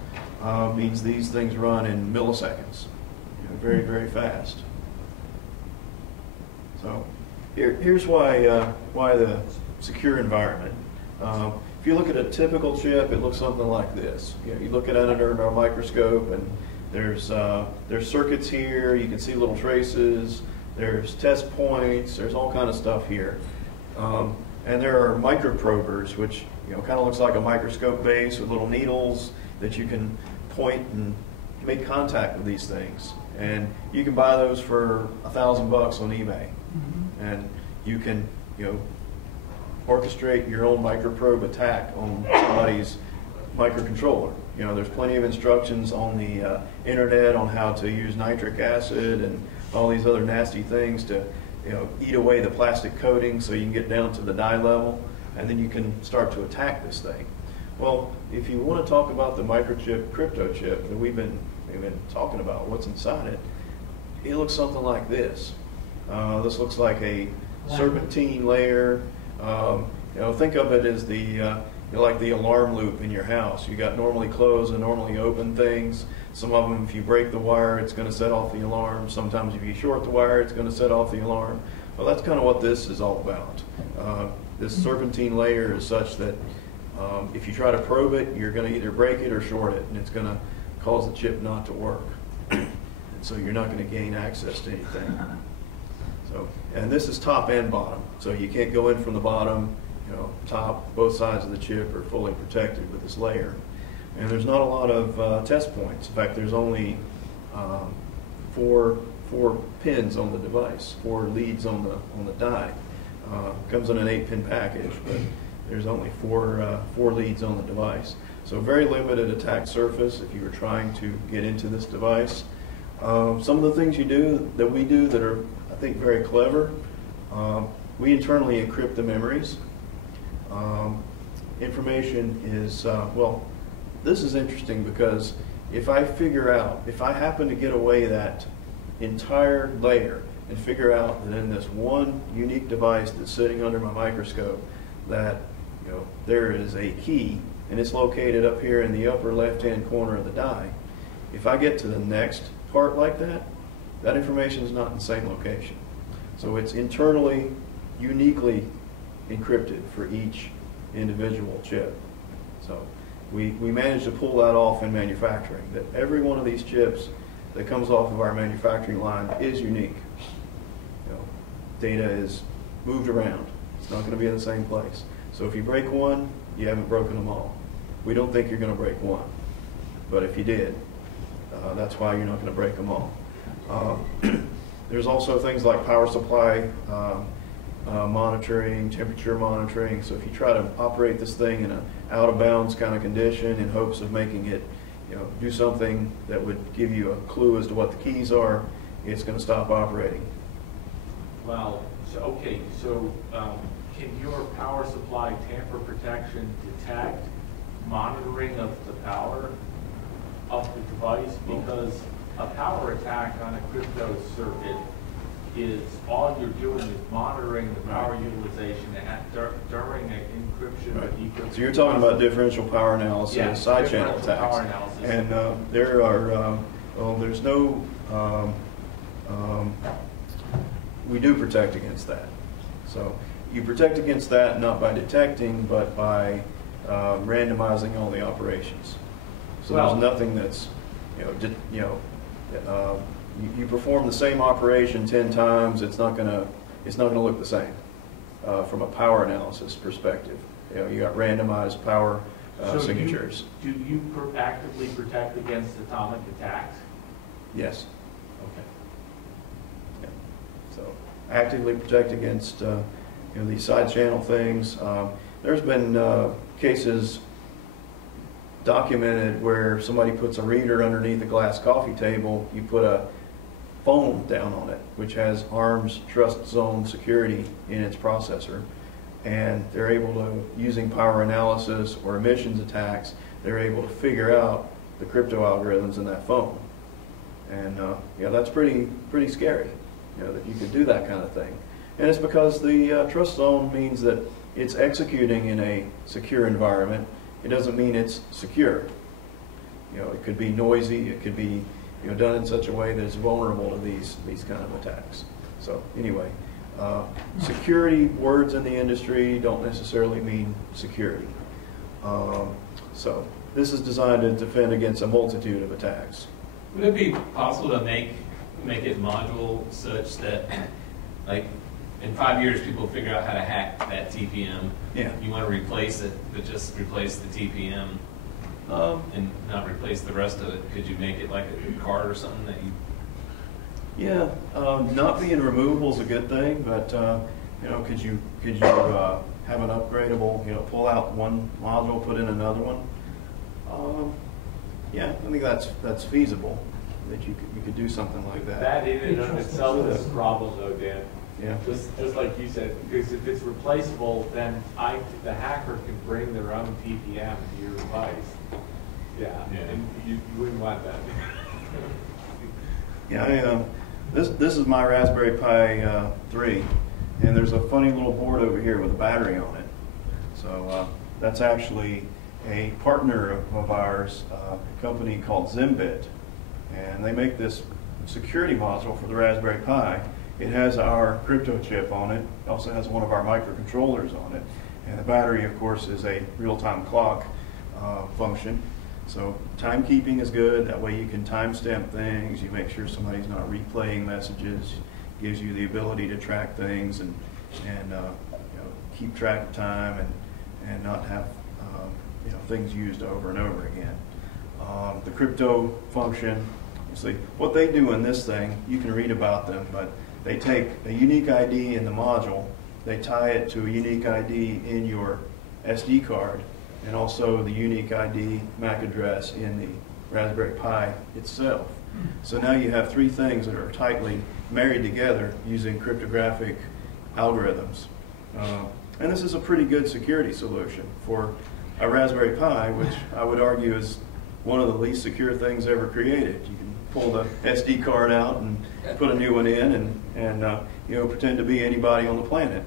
means these things run in milliseconds, very, very fast. So here's why the secure environment. If you look at a typical chip, it looks something like this. You look at it under a microscope, and there's circuits here. You can see little traces. There's test points. There's all kind of stuff here. And there are microprobers, which kind of looks like a microscope base with little needles that you can point and make contact with these things. And you can buy those for $1,000 on eBay. And you can orchestrate your own microprobe attack on somebody's microcontroller. There's plenty of instructions on the internet on how to use nitric acid and all these other nasty things to eat away the plastic coating so you can get down to the die level, and then you can start to attack this thing. Well, if you want to talk about the microchip crypto chip that we've been talking about, what's inside it, it looks something like this. This looks like a serpentine layer. Think of it as like the alarm loop in your house. You got normally closed and normally open things. Some of them, if you break the wire, it's going to set off the alarm. Sometimes if you short the wire, it's going to set off the alarm. Well, that's kind of what this is all about. This serpentine layer is such that if you try to probe it, you're going to either break it or short it, and it's going to cause the chip not to work. And so you're not going to gain access to anything. And this is top and bottom, so you can't go in from the bottom. Top, both sides of the chip are fully protected with this layer. And there's not a lot of test points. In fact, there's only four pins on the device, 4 leads on the die. Comes in an 8-pin package, but there's only four leads on the device. So very limited attack surface if you were trying to get into this device. Some of the things we do that are, I think, very clever. We internally encrypt the memories. Information is, this is interesting because if I happen to get away that entire layer and figure out that in this one unique device that's sitting under my microscope that there is a key and it's located up here in the upper left-hand corner of the die. If I get to the next part like that, that information is not in the same location. So it's internally, uniquely encrypted for each individual chip. So we managed to pull that off in manufacturing, that every one of these chips that comes off of our manufacturing line is unique. Data is moved around. It's not going to be in the same place. So if you break one, you haven't broken them all. We don't think you're going to break one. But if you did, that's why you're not going to break them all. There's also things like power supply monitoring, temperature monitoring. So if you try to operate this thing in an out-of-bounds kind of condition in hopes of making it do something that would give you a clue as to what the keys are, it's going to stop operating. Well, so can your power supply tamper protection detect monitoring of the power of the device? Because a power attack on a crypto circuit is all you're doing is monitoring the power utilization during an encryption or decryption. So you're talking about differential power analysis, side channel attacks. Power analysis. And there are, there's no, we do protect against that. So you protect against that not by detecting, but by randomizing all the operations. So there's nothing that's, you perform the same operation 10 times, it's not going to look the same from a power analysis perspective. You got randomized power signatures. Do you actively protect against atomic attacks? Yes. Okay. Yeah. So actively protect against these side channel things. There's been cases documented where somebody puts a reader underneath a glass coffee table, you put a phone down on it, which has ARM's trust zone security in its processor, and they're able to, using power analysis or emissions attacks, they're able to figure out the crypto algorithms in that phone. And that's pretty scary, that you could do that kind of thing. And it's because the trust zone means that it's executing in a secure environment. It doesn't mean it's secure. It could be noisy. It could be done in such a way that it's vulnerable to these kind of attacks. So anyway, security words in the industry don't necessarily mean security. So this is designed to defend against a multitude of attacks. Would it be possible to make it module such that, like, in 5 years people figure out how to hack that TPM? Yeah. You want to replace it, but just replace the TPM and not replace the rest of it. Could you make it like a card or something that you? Yeah, not being removable is a good thing, but could you have an upgradable, pull out one module, put in another one? Yeah, I think that's feasible. That you could do something like that. That in and of itself is a problem, though, Dan. Yeah. Just like you said, because if it's replaceable, then the hacker can bring their own TPM to your device. Yeah. And you wouldn't want that. Yeah, this is my Raspberry Pi 3, and there's a funny little board over here with a battery on it. So that's actually a partner of ours, a company called Zimbit, and they make this security module for the Raspberry Pi. It has our crypto chip on it. It also has one of our microcontrollers on it. And the battery, of course, is a real-time clock function. So timekeeping is good. That way you can timestamp things. You make sure somebody's not replaying messages. Gives you the ability to track things and keep track of time and not have things used over and over again. The crypto function, you see, what they do in this thing, you can read about them, but they take a unique ID in the module, they tie it to a unique ID in your SD card, and also the unique ID MAC address in the Raspberry Pi itself. So now you have three things that are tightly married together using cryptographic algorithms. And this is a pretty good security solution for a Raspberry Pi, which I would argue is one of the least secure things ever created. You can pull the SD card out and put a new one in and you know, pretend to be anybody on the planet.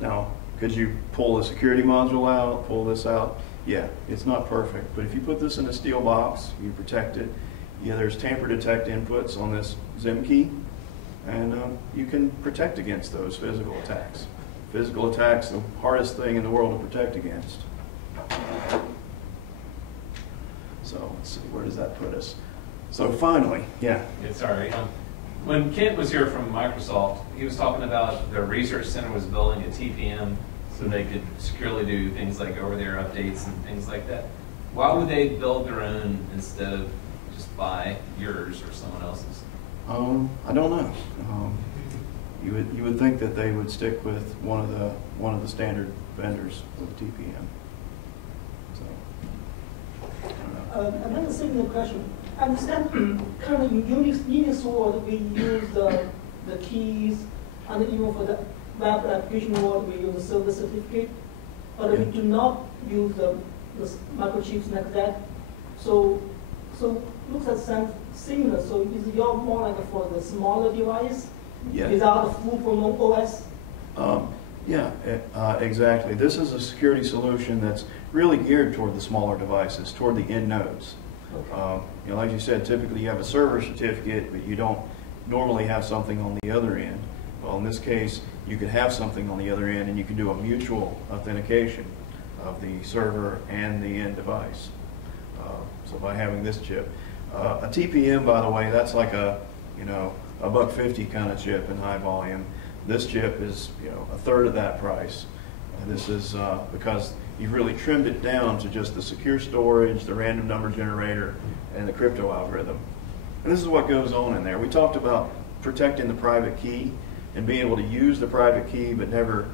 Now, could you pull the security module out, pull this out? Yeah, it's not perfect, but if you put this in a steel box, you protect it. Yeah, there's tamper detect inputs on this ZIM key, and you can protect against those physical attacks. Physical attacks, the hardest thing in the world to protect against. So let's see, where does that put us? So finally, yeah. Yeah, sorry. When Kent was here from Microsoft, he was talking about their research center was building a TPM so they could securely do things like over-the-air updates and things like that. Why would they build their own instead of just buy yours or someone else's? I don't know. You would think that they would stick with one of the standard vendors with TPM. So I don't know. Another similar question. I understand currently in Unix world we use the keys, and even for the web application world we use the server certificate, but we do not use the microchips like that. So looks like something similar. So is your more like for the smaller device? Yeah. Without a full OS? Yeah, exactly. This is a security solution that's really geared toward the smaller devices, toward the end nodes. Okay. You know, like you said, typically you have a server certificate, but you don't normally have something on the other end. Well, in this case, you could have something on the other end, and you can do a mutual authentication of the server and the end device. So by having this chip, a TPM, by the way, that's like a $1.50 kind of chip in high volume. This chip is a third of that price. And this is because you've really trimmed it down to just the secure storage, the random number generator, and the crypto algorithm. And this is what goes on in there. We talked about protecting the private key and being able to use the private key but never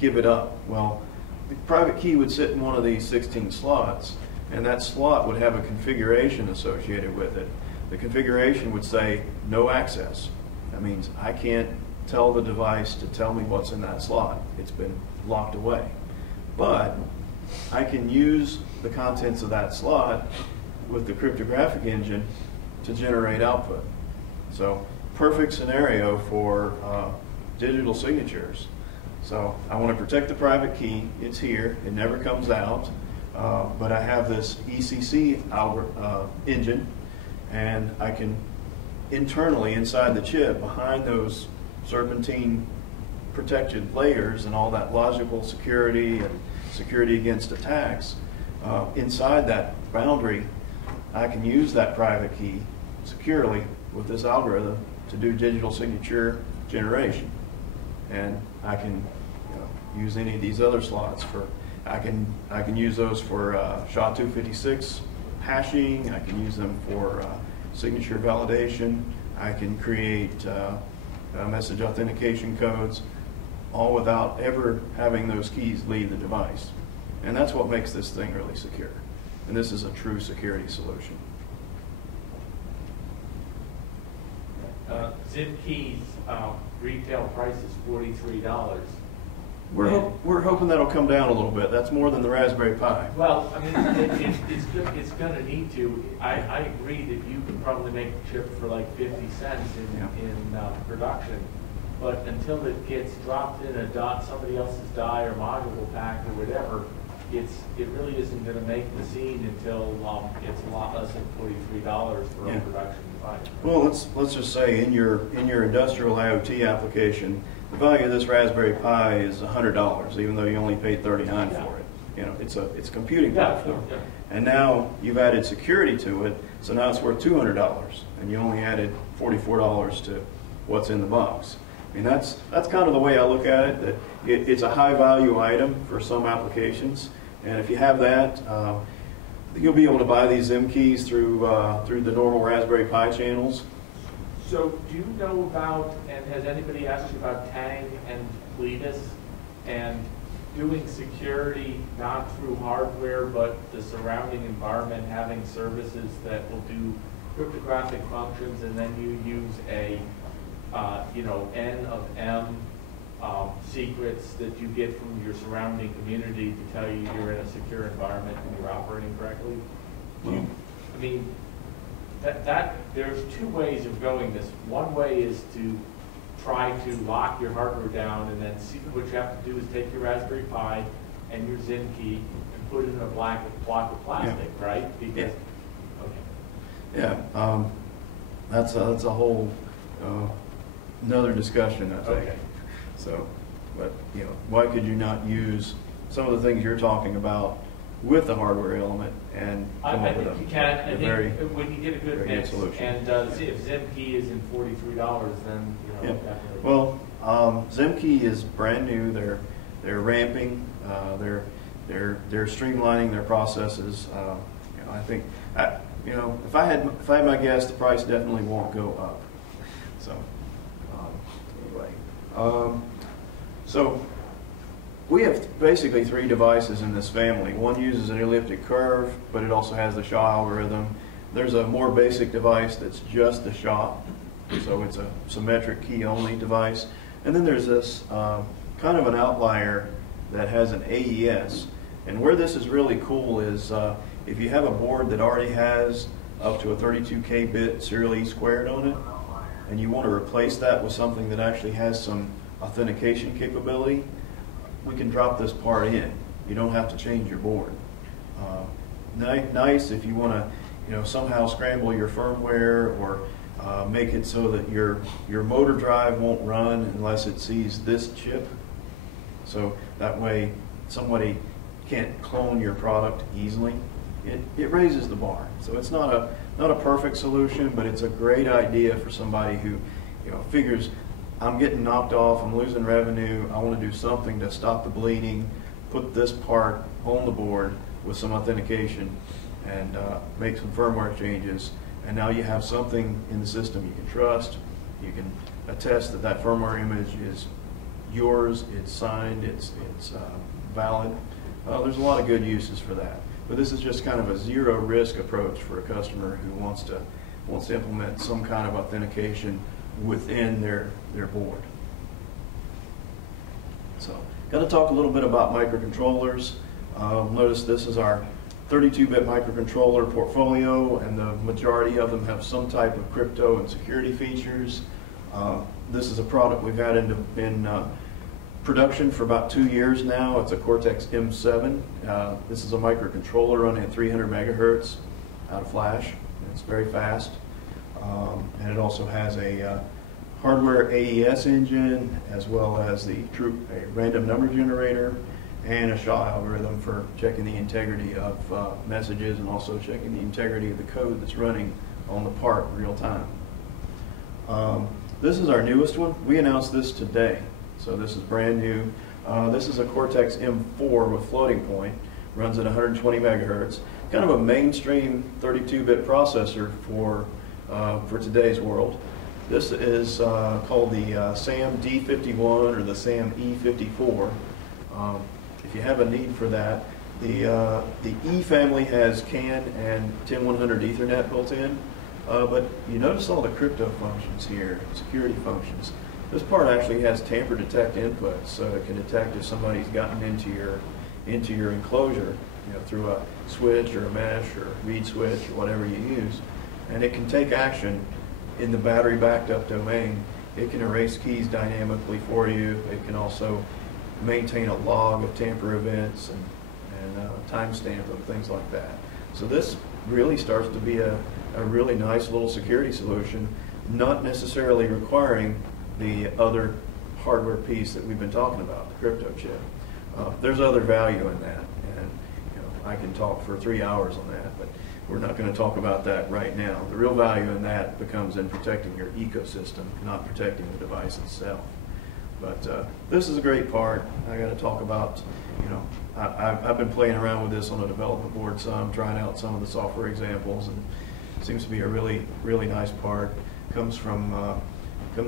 give it up. Well, the private key would sit in one of these 16 slots, and that slot would have a configuration associated with it. The configuration would say no access. That means I can't tell the device to tell me what's in that slot. It's been locked away. But I can use the contents of that slot with the cryptographic engine to generate output. So perfect scenario for digital signatures. So I want to protect the private key. It's here. It never comes out. But I have this ECC engine, and I can internally inside the chip, behind those serpentine protected layers and all that logical security and security against attacks, inside that boundary, I can use that private key securely with this algorithm to do digital signature generation. And I can use any of these other slots for, I can use those for SHA-256 hashing. I can use them for signature validation. I can create message authentication codes, all without ever having those keys leave the device. And that's what makes this thing really secure. And this is a true security solution. ZIP keys retail price is $43. We're hoping that'll come down a little bit. That's more than the Raspberry Pi. Well, I mean, it's going to need to. I agree that you can probably make a chip for like 50 cents in production, but until it gets dropped in somebody else's die or module pack or whatever, it really isn't going to make the scene until it's a lot less than $43 for a production device. Well, let's just say in your industrial IoT application, the value of this Raspberry Pi is $100, even though you only paid $39 for it. It's a computing platform. Yeah. And now you've added security to it, so now it's worth $200, and you only added $44 to what's in the box. I mean, that's kind of the way I look at it. That it's a high value item for some applications, and if you have that, you'll be able to buy these ZIM keys through the normal Raspberry Pi channels. So do you know about, and has anybody asked you about Tang and Cletus and doing security not through hardware but the surrounding environment, having services that will do cryptographic functions, and then you use a N of M secrets that you get from your surrounding community to tell you you're in a secure environment and you're operating correctly? there's two ways of going this. One way is to try to lock your hardware down, and then see what you have to do is take your Raspberry Pi and your ZIM key and put it in a block of plastic, right? Because, yeah, that's a whole another discussion, I think. Okay. So, but you know, why could you not use some of the things you're talking about with the hardware element and come I up with think you can. I very, think when you get a good very mix, good solution. and if ZIM key is in $43, then you know. Yeah. Definitely. Well, ZimKey is brand new. They're ramping. They're streamlining their processes. You know, I think you know, if I had my guess, the price definitely won't go up. So anyway, so we have basically 3 devices in this family. One uses an elliptic curve, but it also has the SHA algorithm. There's a more basic device that's just the SHA, so it's a symmetric key-only device. And then there's this kind of an outlier that has an AES. And where this is really cool is if you have a board that already has up to a 32K bit serial E squared on it, and you want to replace that with something that actually has some authentication capability, we can drop this part in. You don't have to change your board. Nice if you want to, you know, somehow scramble your firmware or make it so that your motor drive won't run unless it sees this chip. So that way somebody can't clone your product easily. It raises the bar. So it's not a perfect solution, but it's a great idea for somebody who, you know, figures, I'm getting knocked off, I'm losing revenue, I want to do something to stop the bleeding, put this part on the board with some authentication and make some firmware changes, and now you have something in the system you can trust. You can attest that that firmware image is yours, it's signed, it's valid. There's a lot of good uses for that. But this is just kind of a zero risk approach for a customer who wants to implement some kind of authentication within their board. So, going to talk a little bit about microcontrollers. Notice this is our 32-bit microcontroller portfolio, and the majority of them have some type of crypto and security features. This is a product we've had in production for about 2 years now. It's a Cortex M7. This is a microcontroller running at 300 megahertz out of flash. It's very fast. And it also has a hardware AES engine, as well as a random number generator and a SHA algorithm for checking the integrity of messages and also checking the integrity of the code that's running on the part in real time. This is our newest one. We announced this today, so this is brand new. This is a Cortex M4 with floating point, runs at 120 megahertz, kind of a mainstream 32-bit processor for today's world. This is called the SAM D51 or the SAM E54. If you have a need for that, the E family has CAN and 10100 Ethernet built in, but you notice all the crypto functions here, security functions. This part actually has tamper detect inputs, so it can detect if somebody's gotten into your enclosure, you know, through a switch or a mesh or a read switch or whatever you use, and it can take action in the battery backed up domain. It can erase keys dynamically for you. It can also maintain a log of tamper events and timestamp them, things like that. So this really starts to be a really nice little security solution, not necessarily requiring the other hardware piece that we've been talking about, the crypto chip. There's other value in that, and you know, I can talk for 3 hours on that, but we're not going to talk about that right now. The real value in that becomes in protecting your ecosystem, not protecting the device itself. But this is a great part. I got to talk about, you know, I've been playing around with this on a development board some, trying out some of the software examples, and it seems to be a really, really nice part. Comes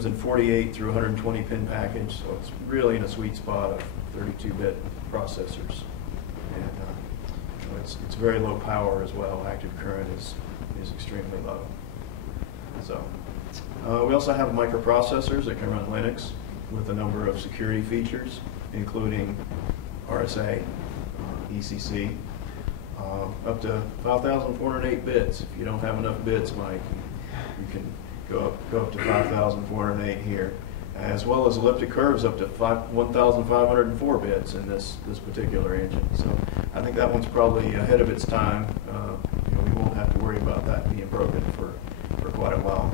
in 48 through 120 pin package, so it's really in a sweet spot of 32-bit processors. And it's very low power as well. Active current is extremely low. So we also have microprocessors that can run Linux with a number of security features, including RSA, ECC. up to 5,408 bits. If you don't have enough bits, Mike, you can go up to 5,408 here, as well as elliptic curves up to 1,504 bits in this particular engine. So I think that one's probably ahead of its time. We won't have to worry about that being broken for quite a while.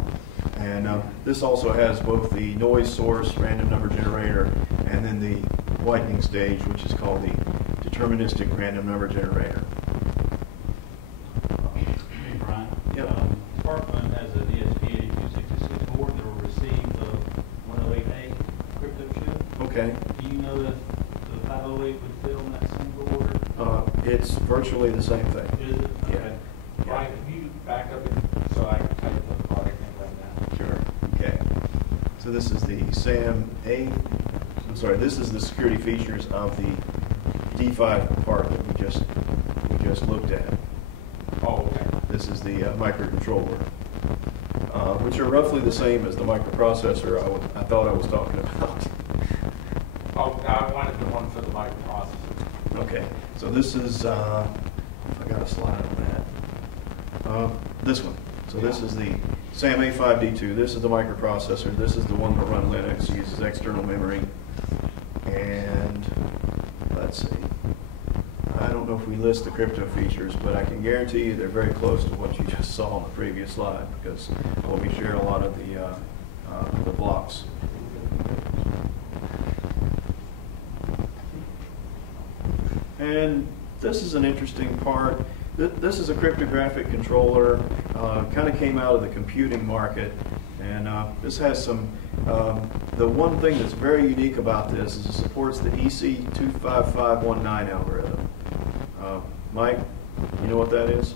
And this also has both the noise source random number generator and then the whitening stage, which is called the deterministic random number generator. Hey, Brian. Yep. Parkland has an ESP8266 board that will receive the 108A crypto chip. Okay. Do you know if the 508 would fit on that same board? It's virtually the same thing. Is it? Yeah. Okay. Brian, can you back up so I can type the product name right now? Sure. Okay. So this is the this is the security features of the D5 part that we just looked at. Oh, okay. This is the microcontroller, which are roughly the same as the microprocessor I thought I was talking about. Oh, I wanted the one for the microprocessor. Okay. So this is, if I got a slide on that, this one. So this is the SAM A5D2. This is the microprocessor. This is the one that runs Linux, uses external memory. And let's see. I don't know if we list the crypto features, but I can guarantee you they're very close to what you just saw on the previous slide because we share a lot of the blocks. And this is an interesting part. This is a cryptographic controller, kind of came out of the computing market, and this has some, the one thing that's very unique about this is it supports the EC25519 algorithm. Mike, you know what that is?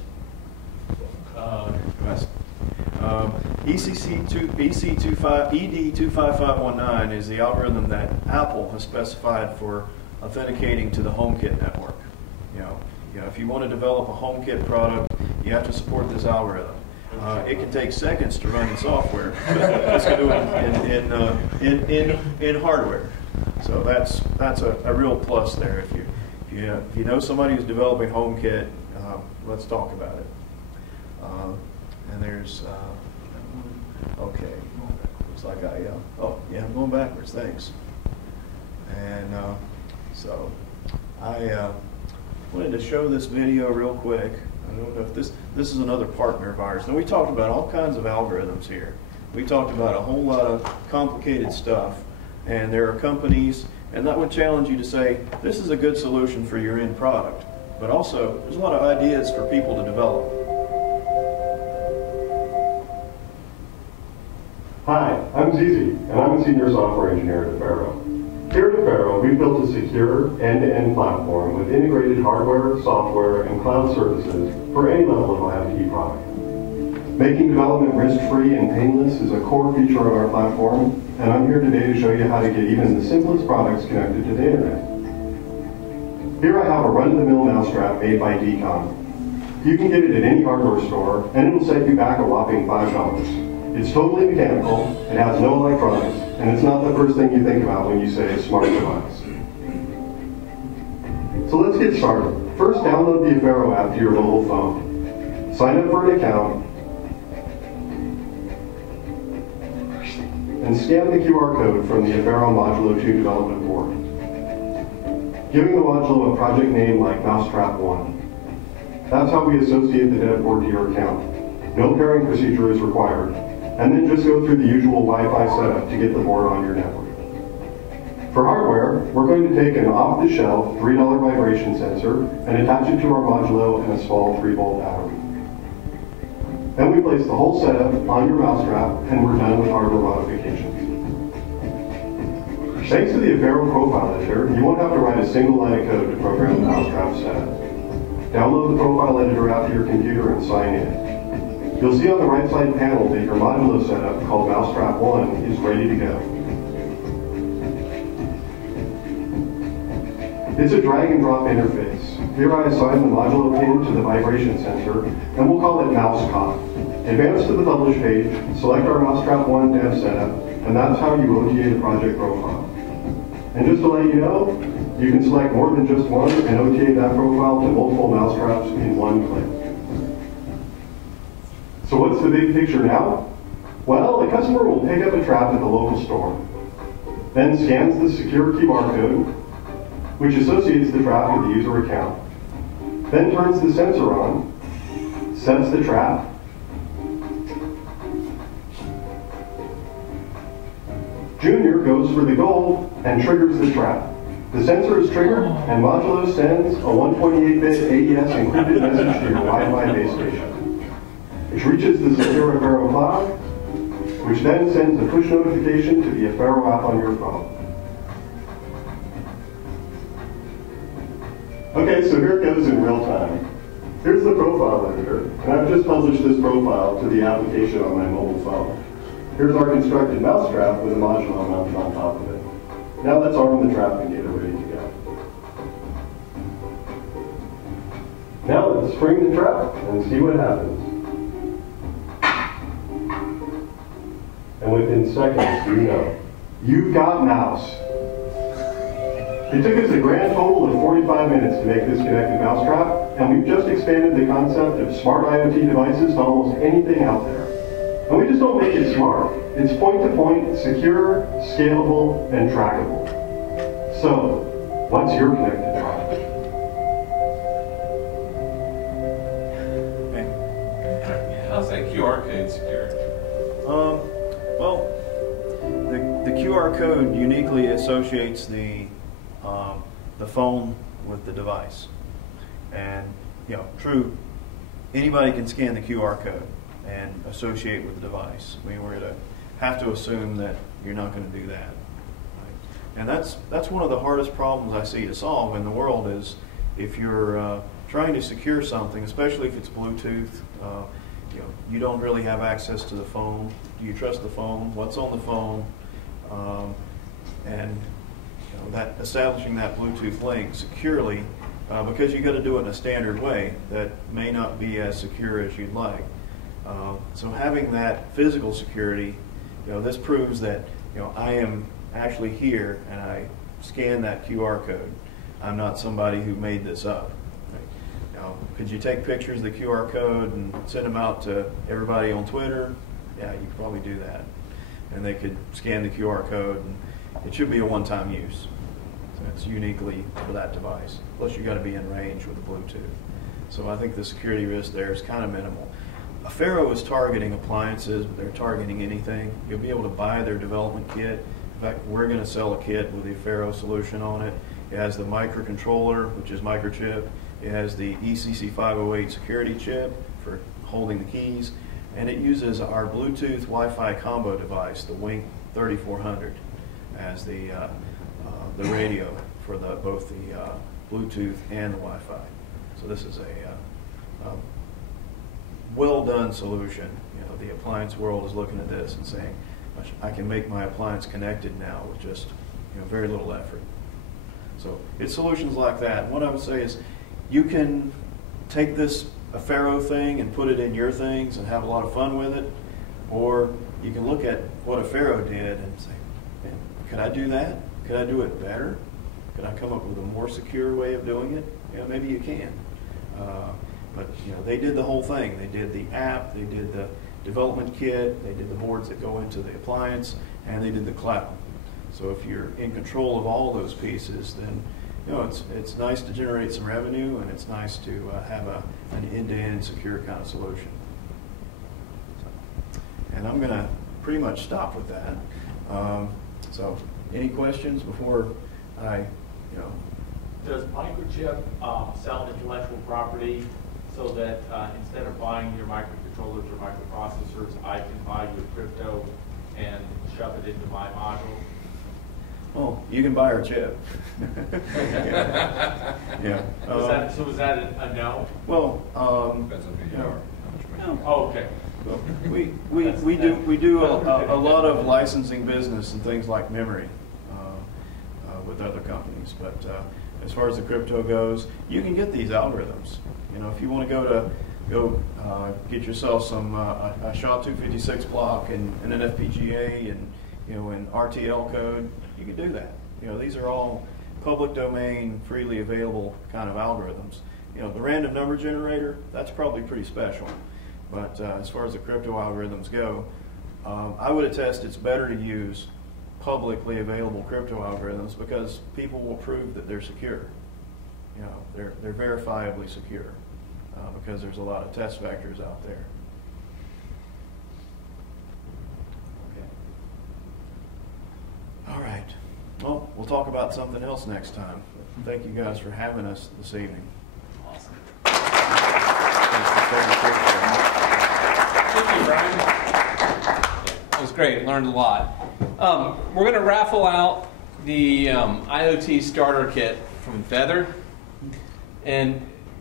ED25519 is the algorithm that Apple has specified for authenticating to the HomeKit network. If you want to develop a HomeKit product, you have to support this algorithm. It can take seconds to run in software. It's going to do it in hardware. So that's a real plus there. If you know somebody who's developing HomeKit, let's talk about it. And there's okay. Looks like I'm going backwards. Thanks. And so I wanted to show this video real quick. I don't know if this is another partner of ours. Now we talked about all kinds of algorithms here. We talked about a whole lot of complicated stuff, and there are companies, and that would challenge you to say this is a good solution for your end product. But also, there's a lot of ideas for people to develop. Hi, I'm Zizi, and I'm a senior software engineer at Affero. Here at Affero, we've built a secure end-to-end platform with integrated hardware, software, and cloud services for any level of IoT product. Making development risk-free and painless is a core feature of our platform, and I'm here today to show you how to get even the simplest products connected to the internet. Here I have a run-of-the-mill mousetrap made by Decon. You can get it at any hardware store, and it'll set you back a whopping $5. It's totally mechanical, it has no electronics, and it's not the first thing you think about when you say smart device. So let's get started. First, download the Affero app to your mobile phone. Sign up for an account, and scan the QR code from the Affero Modulo 2 development board. Giving the modulo a project name like Mousetrap1. That's how we associate the dev board to your account. No pairing procedure is required. And then just go through the usual Wi-Fi setup to get the board on your network. For hardware, we're going to take an off-the-shelf $3 vibration sensor and attach it to our modulo and a small 3-volt battery. Then we place the whole setup on your mousetrap, and we're done with hardware modifications. Thanks to the Affero profile editor, you won't have to write a single line of code to program the mousetrap setup. Download the profile editor out to your computer and sign in. You'll see on the right side panel that your modulo setup, called Mousetrap1, is ready to go. It's a drag and drop interface. Here I assign the modulo pin to the vibration sensor, and we'll call it MouseCop. Advance to the publish page, select our Mousetrap1 dev setup, and that's how you OTA the project profile. And just to let you know, you can select more than just one and OTA that profile to multiple mousetraps in one click. So what's the big picture now? Well, the customer will pick up a trap at the local store, then scans the secure QR code, which associates the trap with the user account, then turns the sensor on, sets the trap, Junior goes for the gold and triggers the trap. The sensor is triggered, and Modulo sends a 128-bit AES encrypted message to your Wi-Fi base station, which reaches the secure Affero cloud, which then sends a push notification to the Affero app on your phone. Okay, so here it goes in real time. Here's the profile editor, and I've just published this profile to the application on my mobile phone. Here's our constructed mousetrap with a modulo mounted on top of it. Now let's arm the trap and get it ready to go. Now let's spring the trap and see what happens. And within seconds, you know, you've got mouse. It took us a grand total of 45 minutes to make this connected mousetrap, and we've just expanded the concept of smart IoT devices to almost anything out there. And we just don't make it smart. It's point-to-point, secure, scalable, and trackable. So, what's your connected trap? How's that QR code secure? Well, the QR code uniquely associates the phone with the device. And, you know, true, anybody can scan the QR code and associate with the device. We were to have to assume that you're not going to do that. Right? And that's one of the hardest problems I see to solve in the world is if you're trying to secure something, especially if it's Bluetooth, you don't really have access to the phone. Do you trust the phone? What's on the phone? And that establishing that Bluetooth link securely, because you got to do it in a standard way that may not be as secure as you'd like. So having that physical security, this proves that I am actually here and I scan that QR code. I'm not somebody who made this up. Right? Now, could you take pictures of the QR code and send them out to everybody on Twitter? Yeah, you could probably do that. And they could scan the QR code, and it should be a one-time use. So it's uniquely for that device. Plus, you got to be in range with the Bluetooth. So I think the security risk there is kind of minimal. Affero is targeting appliances, but they're targeting anything. You'll be able to buy their development kit. In fact, we're going to sell a kit with the Affero solution on it. It has the microcontroller, which is microchip. It has the ECC 508 security chip for holding the keys. And it uses our Bluetooth Wi-Fi combo device, the Wink 3400, as the radio for both the Bluetooth and the Wi-Fi. So this is a well-done solution. The appliance world is looking at this and saying, I can make my appliance connected now with just very little effort. So it's solutions like that. What I would say is you can take this Affero thing and put it in your things and have a lot of fun with it, or you can look at what Affero did and say, man, could I do that? Could I do it better? Could I come up with a more secure way of doing it? Maybe you can. But they did the whole thing. They did the app, they did the development kit, they did the boards that go into the appliance, and they did the cloud. So if you're in control of all those pieces, then it's nice to generate some revenue, and it's nice to have an end-to-end secure kind of solution. And I'm going to pretty much stop with that. So any questions before I, Does MICROCHIP sell intellectual property so that instead of buying your microcontrollers or microprocessors, I can buy your crypto and shove it into my module? Well, you can buy our chip. Yeah. So is that a no? Well, Depends on who you are. Oh, okay. Well, we do a lot of licensing business and things like memory with other companies, but as far as the crypto goes, you can get these algorithms. If you want to go get yourself some a SHA-256 block and an FPGA and an RTL code, you can do that. These are all public domain, freely available kind of algorithms. You know, the random number generator, that's probably pretty special. But as far as the crypto algorithms go, I would attest it's better to use publicly available crypto algorithms because people will prove that they're secure. You know, they're verifiably secure because there's a lot of test vectors out there. Okay. All right. Well, we'll talk about something else next time. Thank you guys for having us this evening. Awesome. Thank you, Brian. That was great. Learned a lot. We're going to raffle out the IoT starter kit from Feather. And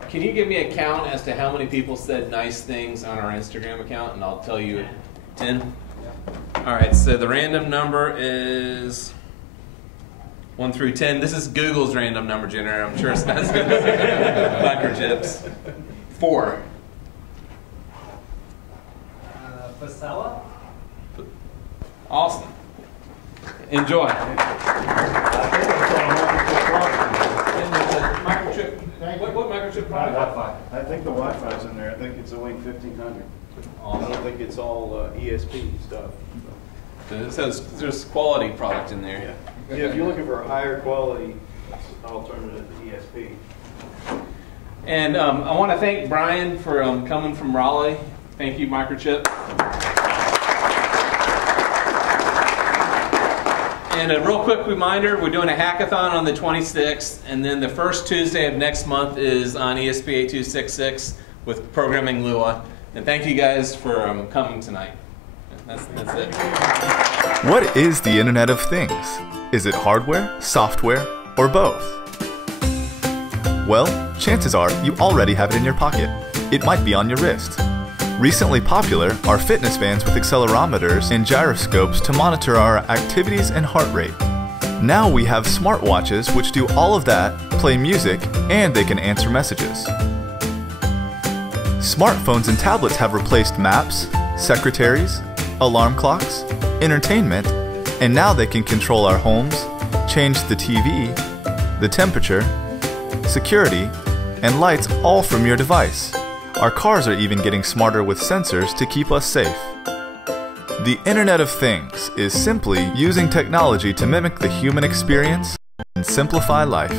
can you give me a count as to how many people said nice things on our Instagram account? And I'll tell you 10. All right, so the random number is 1 through 10. This is Google's random number generator. I'm sure it's not as good as Microchips. 4. Vasella? Awesome. Enjoy. Microchip. What microchip product? Wi-Fi. I think the Wi-Fi's in there. I think it's a Link 1500. Awesome. I don't think it's all ESP stuff. So it says there's quality product in there. Yeah. Yeah, if you're looking for a higher quality alternative to ESP. And I want to thank Brian for coming from Raleigh. Thank you, Microchip. And a real quick reminder, we're doing a hackathon on the 26th, and then the first Tuesday of next month is on ESP8266 with Programming Lua. And thank you guys for coming tonight. That's it. What is the Internet of Things? Is it hardware, software, or both? Well, chances are you already have it in your pocket. It might be on your wrist. Recently popular are fitness bands with accelerometers and gyroscopes to monitor our activities and heart rate. Now we have smartwatches which do all of that, play music, and they can answer messages. Smartphones and tablets have replaced maps, secretaries, alarm clocks, entertainment, and now they can control our homes, change the TV, the temperature, security, and lights all from your device. Our cars are even getting smarter with sensors to keep us safe. The Internet of Things is simply using technology to mimic the human experience and simplify life.